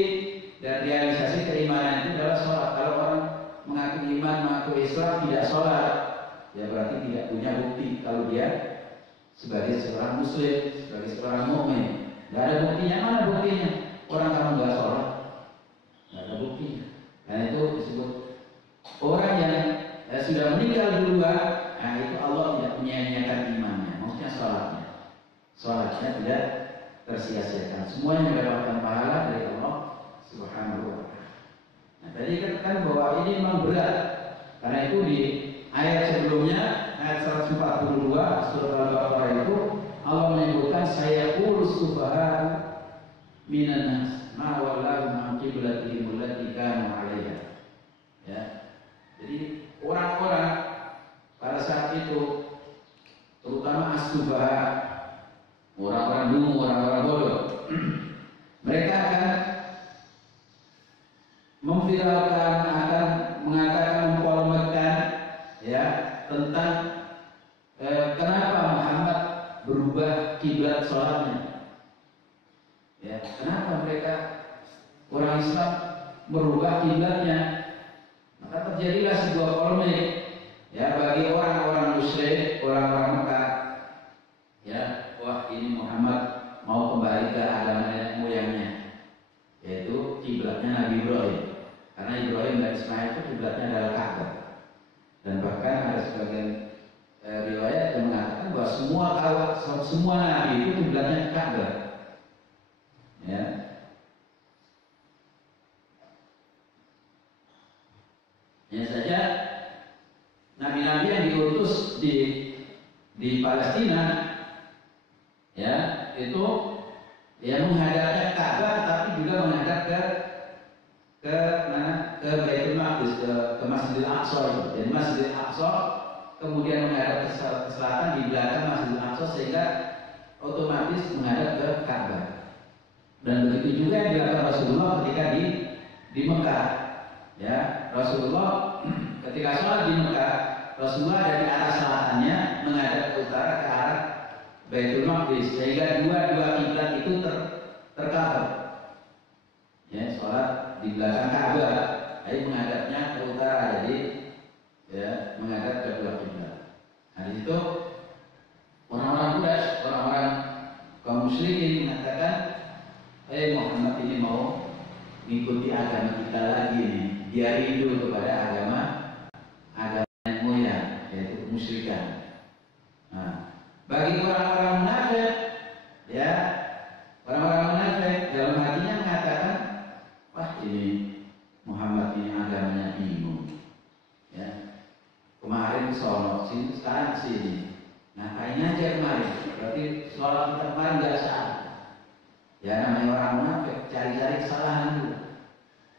dan realisasi keimanan itu adalah sholat. Kalau orang mengaku iman, mengaku Islam, tidak sholat, ya berarti tidak punya bukti kalau dia sebagai seorang muslim, sebagai seorang mukmin. Tidak ada buktinya. Mana buktinya? Orang kalau nggak sholat, nggak ada buktinya. Karena itu disebut orang yang sudah meninggal duluan, nah itu Allah tidak menyia-nyiakan imannya, maksudnya sholatnya tidak tersia-siakan, semuanya mendapatkan pahala dari Allah Subhanahu wa Ta'ala. Nah tadi kan bahwa ini memang berat, karena itu di ayat sebelumnya, ayat 142 surat Al-Baqarah itu Allah menyebutkan sayaqulu sufaha minan nas ma wallahu an qiblatihim allati kanu 'alaiha. Ya. Jadi orang-orang pada saat itu, terutama as-sufaha, orang-orang dungu, orang-orang bodoh, mereka akan memviralkan, akan mengatakan, mempolemikkan, ya, tentang kenapa Muhammad berubah kiblat sholatnya. Ya, kenapa mereka orang Islam merubah kiblatnya? Maka terjadilah sebuah polemik, ya, bagi orang-orang musyrik, orang-orang Mekah, ya, wah ini Muhammad mau kembali ke agama nenek moyangnya, yaitu kiblatnya Nabi Ibrahim, karena Ibrahim dan Ismail itu kiblatnya adalah Ka'bah. Dan bahkan ada sebagian riwayat yang mengatakan bahwa semua nabi itu kiblatnya Ka'bah, ya. Hanya saja nabi-nabi yang diutus di Palestina, ya, itu ya menghadapnya Ka'bah, tapi juga menghadap ke Baitul Maqdis, ke Masjidil Aqsa itu. Jadi Masjidil Aqsa kemudian menghadap ke selatan di belakang Masjidil Aqsa, sehingga otomatis menghadap ke Ka'bah. Dan begitu juga yang dilakukan Rasulullah ketika di Mekah. Ya, Rasulullah ketika sholat di Mekah, Rasulullah ada di arah selatannya menghadap ke utara, ke arah Baitul Maqdis, sehingga dua kiblat itu tercover. Ya, sholat di belakang Ka'bah, jadi menghadapnya ke utara, jadi ya menghadap ke dua kiblat. Nah, di situ orang-orang Quraisy, orang-orang kaum musyrikin mengatakan, Muhammad ini mau mengikuti agama kita lagi nih. Dia rindu kepada agama nenek moyang, yaitu kemusyrikan. Nah, bagi orang-orang munafik, ya, orang-orang munafik dalam hatinya mengatakan, wah ini Muhammad ini agamanya bingung, ya. Kemarin sholat sini, sekarang sini. Nah, kayaknya aja kemarin, berarti sholat kita kemarin nggak sah. Ya, namanya orang munafik, cari-cari kesalahan dulu.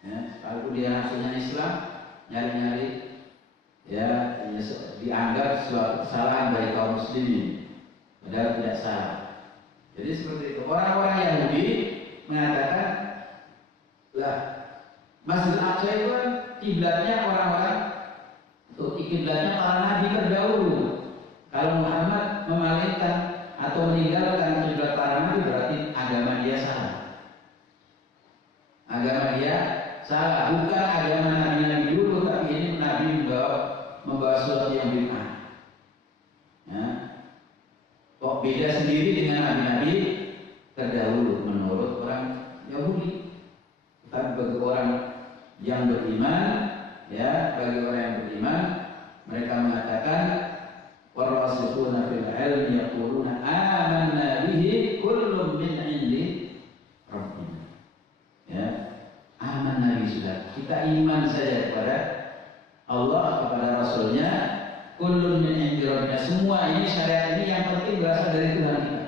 Ya, kalau dia punya Islam, nyari-nyari, ya, dianggap suatu kesalahan bagi kaum muslimin, padahal tidak salah. Jadi seperti itu. Orang-orang Yahudi mengatakan, Lah, Masjid Al-Aqsa itu kan kiblatnya orang-orang, untuk kiblatnya para nabi terdahulu. Kalau Muhammad memalingkan atau meninggalkan kiblat para nabi, berarti agama dia salah. Agama dia salah, bukan agama nabi-nabi dulu, tapi ini nabi membawa sesuatu yang bid'ah. Ya. Kok beda sendiri dengan nabi-nabi terdahulu menurut orang Yahudi? Tapi bagi orang yang beriman, ya, bagi orang yang beriman, mereka mengatakan warasikhuna fil ilmi yaquluna amanna bihi kullun min indi rabbina. Ya, amanna bihi, sudah kita iman saja kepada Allah, kepada Rasulnya, kullun min indi rabbina, semua ini syariat ini yang penting berasal dari Tuhan kita.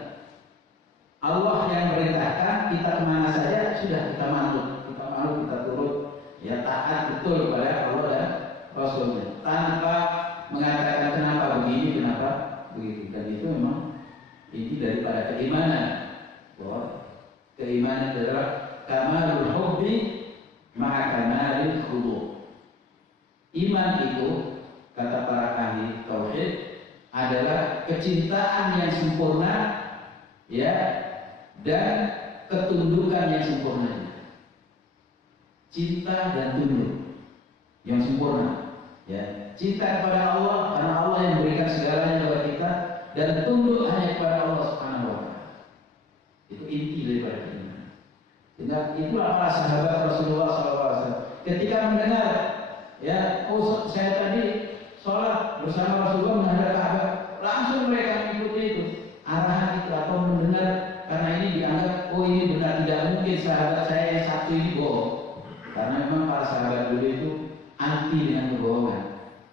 Allah yang perintahkan, kita kemana saja sudah kita manut, kita turut, ya, taat betul kepada Allah dan Rasulnya, tanpa mengatakan kenapa begini, kenapa begitu. Dan itu memang inti daripada keimanan. Bahwa keimanan adalah kamalul hubbi ma'a kamalil khudu'. Iman itu, kata para ahli tauhid, adalah kecintaan yang sempurna, ya, dan ketundukan yang sempurna. Cinta dan tunduk yang sempurna, ya, cinta kepada Allah karena Allah yang memberikan segalanya kepada kita, dan tunduk hanya kepada Allah Subhanahu wa Ta'ala. Itu inti daripada keimanan. Sehingga itulah para sahabat Rasulullah SAW ketika mendengar, ya, oh saya tadi sholat bersama Rasulullah menghadap Ka'bah, langsung mereka mengikuti itu, arahan itu, atau mendengar, karena ini dianggap, oh ini benar, tidak mungkin sahabat saya yang satu ini bohong. Karena memang para sahabat dulu itu anti dengan kebohongan.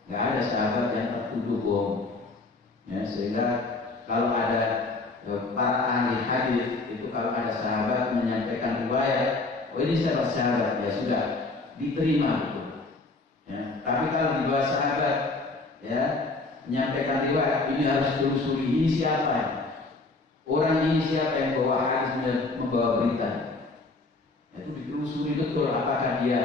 Gak ada sahabat yang tertuduh bohong. Ya, sehingga kalau ada para ahli hadis itu, kalau ada sahabat menyampaikan riwayat, oh ini sahabat, ya sudah diterima itu. Ya, tapi kalau di bawah sahabat, ya, menyampaikan riwayat, ini harus telusuri, ini siapa? Orang ini siapa yang bawa hadis, membawa berita? Itu ditelusuri betul apakah dia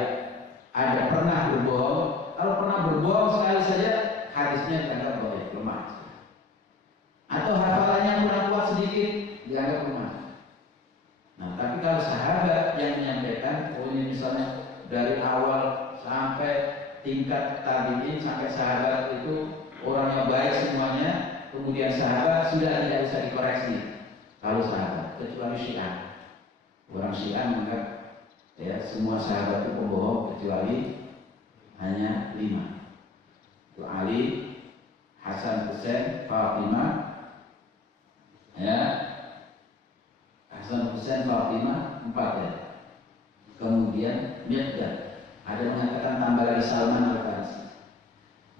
ada pernah berbohong. Kalau pernah berbohong sekali saja, hadisnya dianggap lemah. Atau hafalannya kurang kuat sedikit, dianggap lemah. Nah, tapi kalau sahabat yang menyampaikan, oh ini misalnya dari awal sampai tingkat tabi'in sampai sahabat itu orangnya baik semuanya, kemudian sahabat sudah tidak usah dikoreksi. Kalau sahabat, kecuali Syiah. Orang Syiah menganggap, ya, semua sahabat itu pembohong kecuali hanya 5. Itu Ali, Hasan, Husain, Fatimah, ya, Hasan, Husain, Fatimah, 4, ya. Kemudian Miqdad. Ada yang mengatakan tambah lagi Salman Al-Farisi.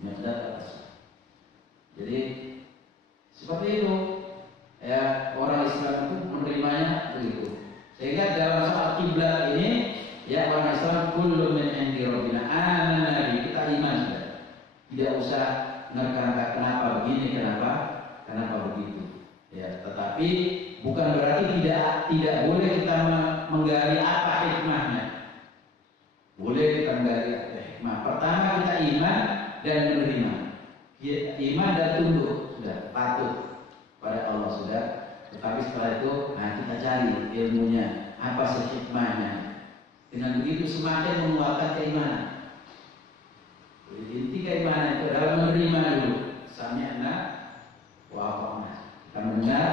Miqdad Al-Farisi. Jadi seperti itu, ya, orang Islam itu menerimanya begitu. Sehingga dalam soal kiblat ini, ya, orang Islam kullu min indi rabbina amanna bi, kita iman sudah. Tidak usah menerka kenapa begini, kenapa begitu. Ya, tetapi bukan berarti tidak boleh kita menggali apa hikmahnya. Boleh kita menggali hikmah. Pertama kita iman dan menerima. Iman dan tunduk, sudah, patuh pada Allah sudah. Tetapi setelah itu, nah, kita cari ilmunya, apa sih hikmahnya. Dengan begitu semakin menguatkan keimanan. Jadi inti keimanan itu adalah menerima dulu. Sami'na wa ata'na. Kita mendengar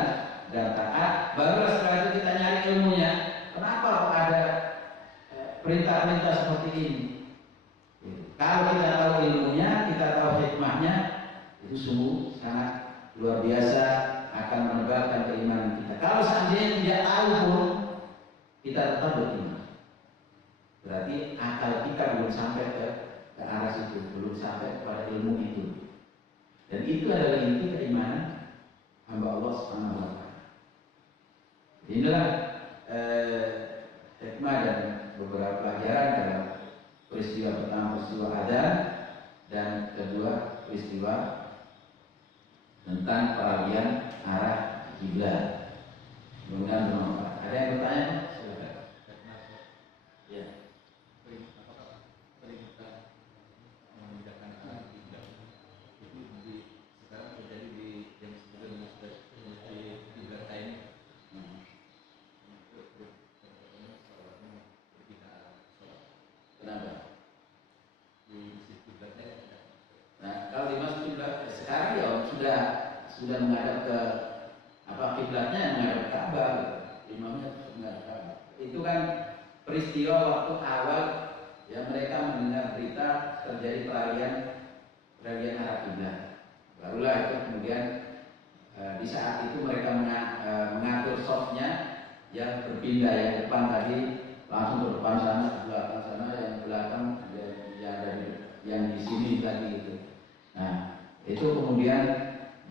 dan taat, baru setelah itu kita nyari ilmunya. Kenapa ada perintah-perintah seperti ini? Kalau kita tahu ilmunya, kita tahu hikmahnya, itu sungguh sangat luar biasa, akan menebalkan keimanan kita. Kalau seandainya tidak tahu pun, kita tetap beriman. Berarti akal kita belum sampai ke arah situ, belum sampai kepada ilmu itu. Dan itu adalah inti keimanan hamba Allah Subhanahu wa Ta'ala. Inilah hikmah dan beberapa pelajaran dalam peristiwa pertama, peristiwa adzan, dan kedua peristiwa tentang peralihan arah kiblat. Mudah-mudahan bermanfaat. Ada yang bertanya? Silakan. Ya. peristiwa waktu awal yang mereka mendengar berita terjadi peralihan arah kiblat. Barulah itu kemudian di saat itu mereka mengatur softnya yang berpindah, yang depan tadi langsung ke depan sana, ke belakang sana, yang belakang yang di sini tadi itu. Nah, itu kemudian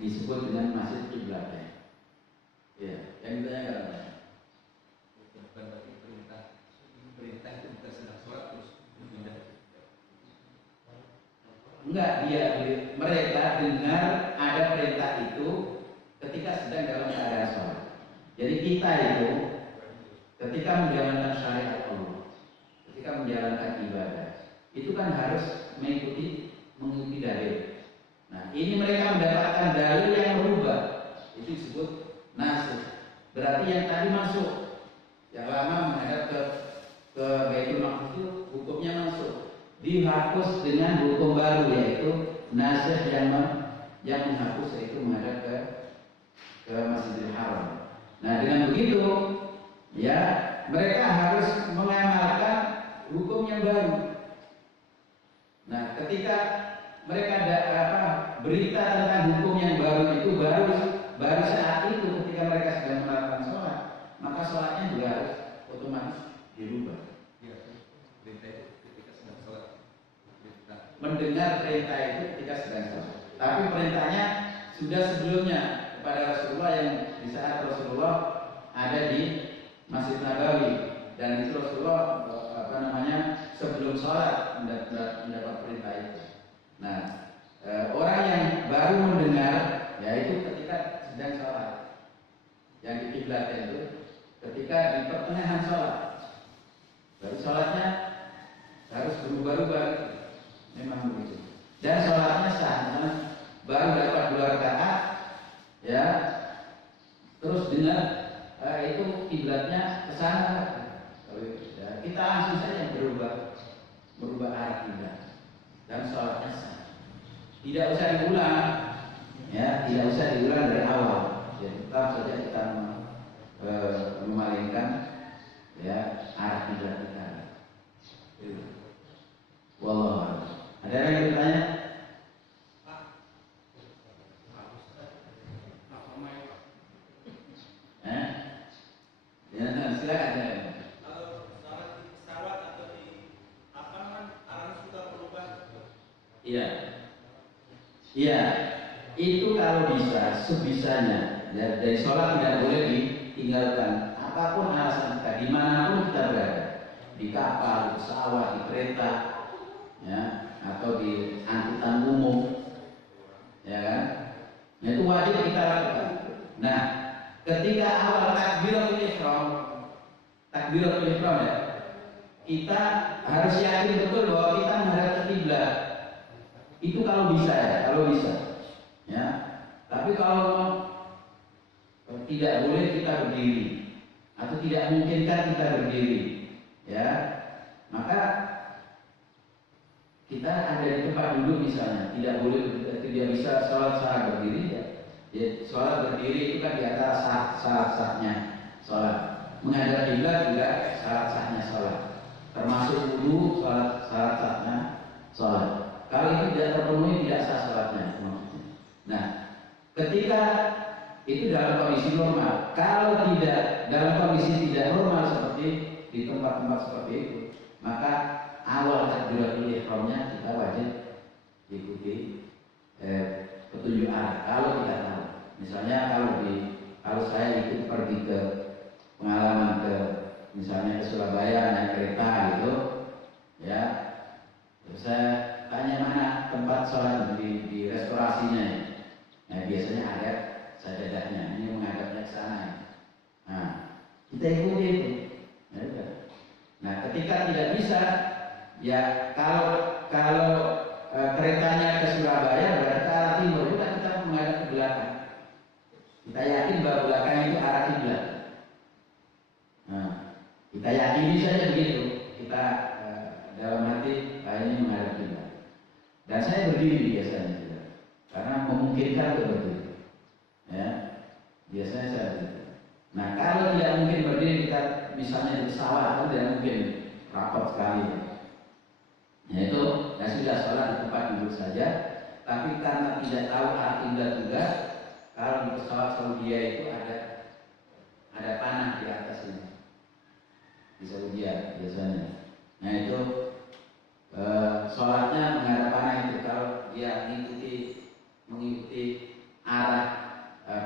disebut dengan masjid kiblat. Ya, yang ditanyakan apa? Bukan berarti perintah itu bukan sedang sholat terus berpindah. Enggak, mereka dengar ada perintah itu ketika sedang dalam keadaan sholat. Jadi kita itu ketika menjalankan syariat Allah, ketika menjalankan ibadah, itu kan harus mengikuti dalil. Nah, ini mereka mendapatkan dalil yang berubah, itu disebut nasakh. Berarti yang tadi masuk, yang lama menghadap ke Baitul Maqdis itu hukumnya masuk, dihapus dengan hukum baru, yaitu nasakh yang menghapus, yaitu menghadap ke Masjidil Haram. Nah, dengan begitu ya mereka harus mengamalkan hukum yang baru. Nah, ketika mereka ada berita tentang hukum yang baru itu baru saat itu ketika mereka sedang melakukan sholat, maka sholatnya juga harus otomatis dirubah. Ya, perintah itu ketika sedang sholat. Mendengar perintah itu ketika sedang sholat. Tapi perintahnya sudah sebelumnya kepada Rasulullah, yang di saat Rasulullah ada di Masjid Nabawi, dan itu Rasulullah sebelum sholat mendapat perintah itu. Nah, orang yang baru mendengar yaitu ketika sedang sholat, yang di kiblat itu ketika di pertengahan sholat, baru sholatnya harus berubah-ubah, memang begitu. Dan sholatnya sah, baru dapat 2 rakaat, ya, terus dengar itu kiblatnya ke sana, ya, kita langsung saja berubah arah kiblat dan sholatnya sah. Tidak usah diulang, ya, tidak usah diulang dari awal. Ya, tetap saja kita memalingkan ya arah kiblat kita. Wallah. Ada yang bertanya? Ya, silakan. Kalau sholat di pesawat atau di apa kan arah sudah berubah. Iya. Iya. Itu kalau bisa sebisanya dari sholat tidak boleh ditinggalkan. Apapun alasan kita, dimanapun kita berada, di kapal, di pesawat, di kereta, ya, atau di angkutan umum, ya kan? Itu wajib kita lakukan. Nah, ketika awal takbiratul ihram ya, kita harus yakin betul bahwa kita menghadap ke kiblat. Itu kalau bisa ya, ya. Tapi kalau tidak boleh kita berdiri atau tidak memungkinkan kita berdiri, ya, maka kita ada di tempat duduk misalnya, tidak bisa sholat secara berdiri, ya. Sholat berdiri itu kan di antara syarat-syaratnya sholat. Menghadap kiblat juga syarat-syaratnya sholat, termasuk wudu, syarat-syaratnya sholat. Kalau itu tidak terpenuhi, tidak sah sholatnya. Nah, ketika itu dalam kondisi normal. Kalau tidak, dalam kondisi tidak normal seperti di tempat-tempat seperti itu, maka awal takbiratul ihramnya kita wajib ikuti petunjuk arah. Kalau kita tahu, misalnya kalau saya ikut pergi ke pengalaman misalnya ke Surabaya naik kereta gitu, ya, terus saya tanya mana tempat sholat di restorasinya, ya. Nah, biasanya ada sajadahnya, ini menghadapnya ke sana. Nah, kita ikuti itu. Nah, ketika tidak bisa, ya kalau keretanya ke Surabaya berarti ke arah timur, itu kan kita menghadap ke belakang. Kita yakin bahwa belakang itu arah kiblat. Nah, kita yakini saja begitu. Kita dalam hati ini menghadap kiblat. Dan saya berdiri biasanya juga, karena memungkinkan begitu. Ya, biasanya saya berdiri. Nah, kalau tidak mungkin berdiri, kita misalnya di pesawat kan tidak mungkin rapat sekali. Nah itu ya sudah sholat di tempat duduk saja. Tapi karena tidak tahu arti kiblat juga, kalau di pesawat Saudi itu ada panah di atas ini di Saudi biasanya. Nah itu sholatnya menghadap panah itu. Kalau dia mengikuti arah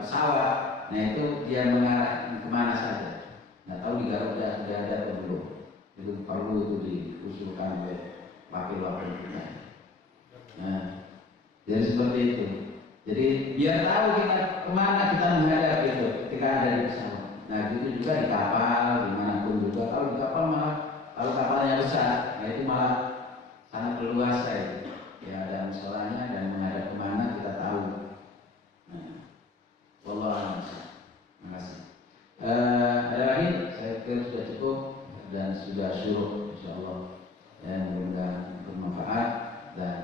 pesawat, nah itu dia mengarah kemana saja. Nah tahu di Garuda sudah ada atau belum? Itu perlu itu diusulkan oleh wakil-wakil kita. Nah, jadi seperti itu. Jadi biar tahu kita kemana kita menghadap itu ketika ada di pesawat. Nah itu juga di kapal, dimanapun juga. Kalau di kapal malah, kalau kapalnya besar, nah itu malah sangat leluasa itu. Ya ada musolanya dan menghadap kemana kita tahu. Nah, wallahu a'lam. Terima kasih. Ada lagi? Saya kira sudah cukup dan sudah syuruh, insyaallah. Ya, mudah-mudahan bermanfaat dan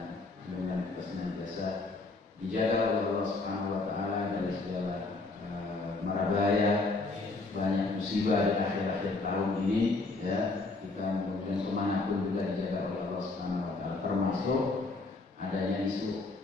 mudah-mudahan kita senantiasa dijaga oleh Allah Subhanahu wa taala dari segala mara bahaya, banyak musibah di akhir-akhir tahun ini ya. Kita kemanapun juga dijaga oleh Allah Subhanahu wa taala, termasuk adanya isu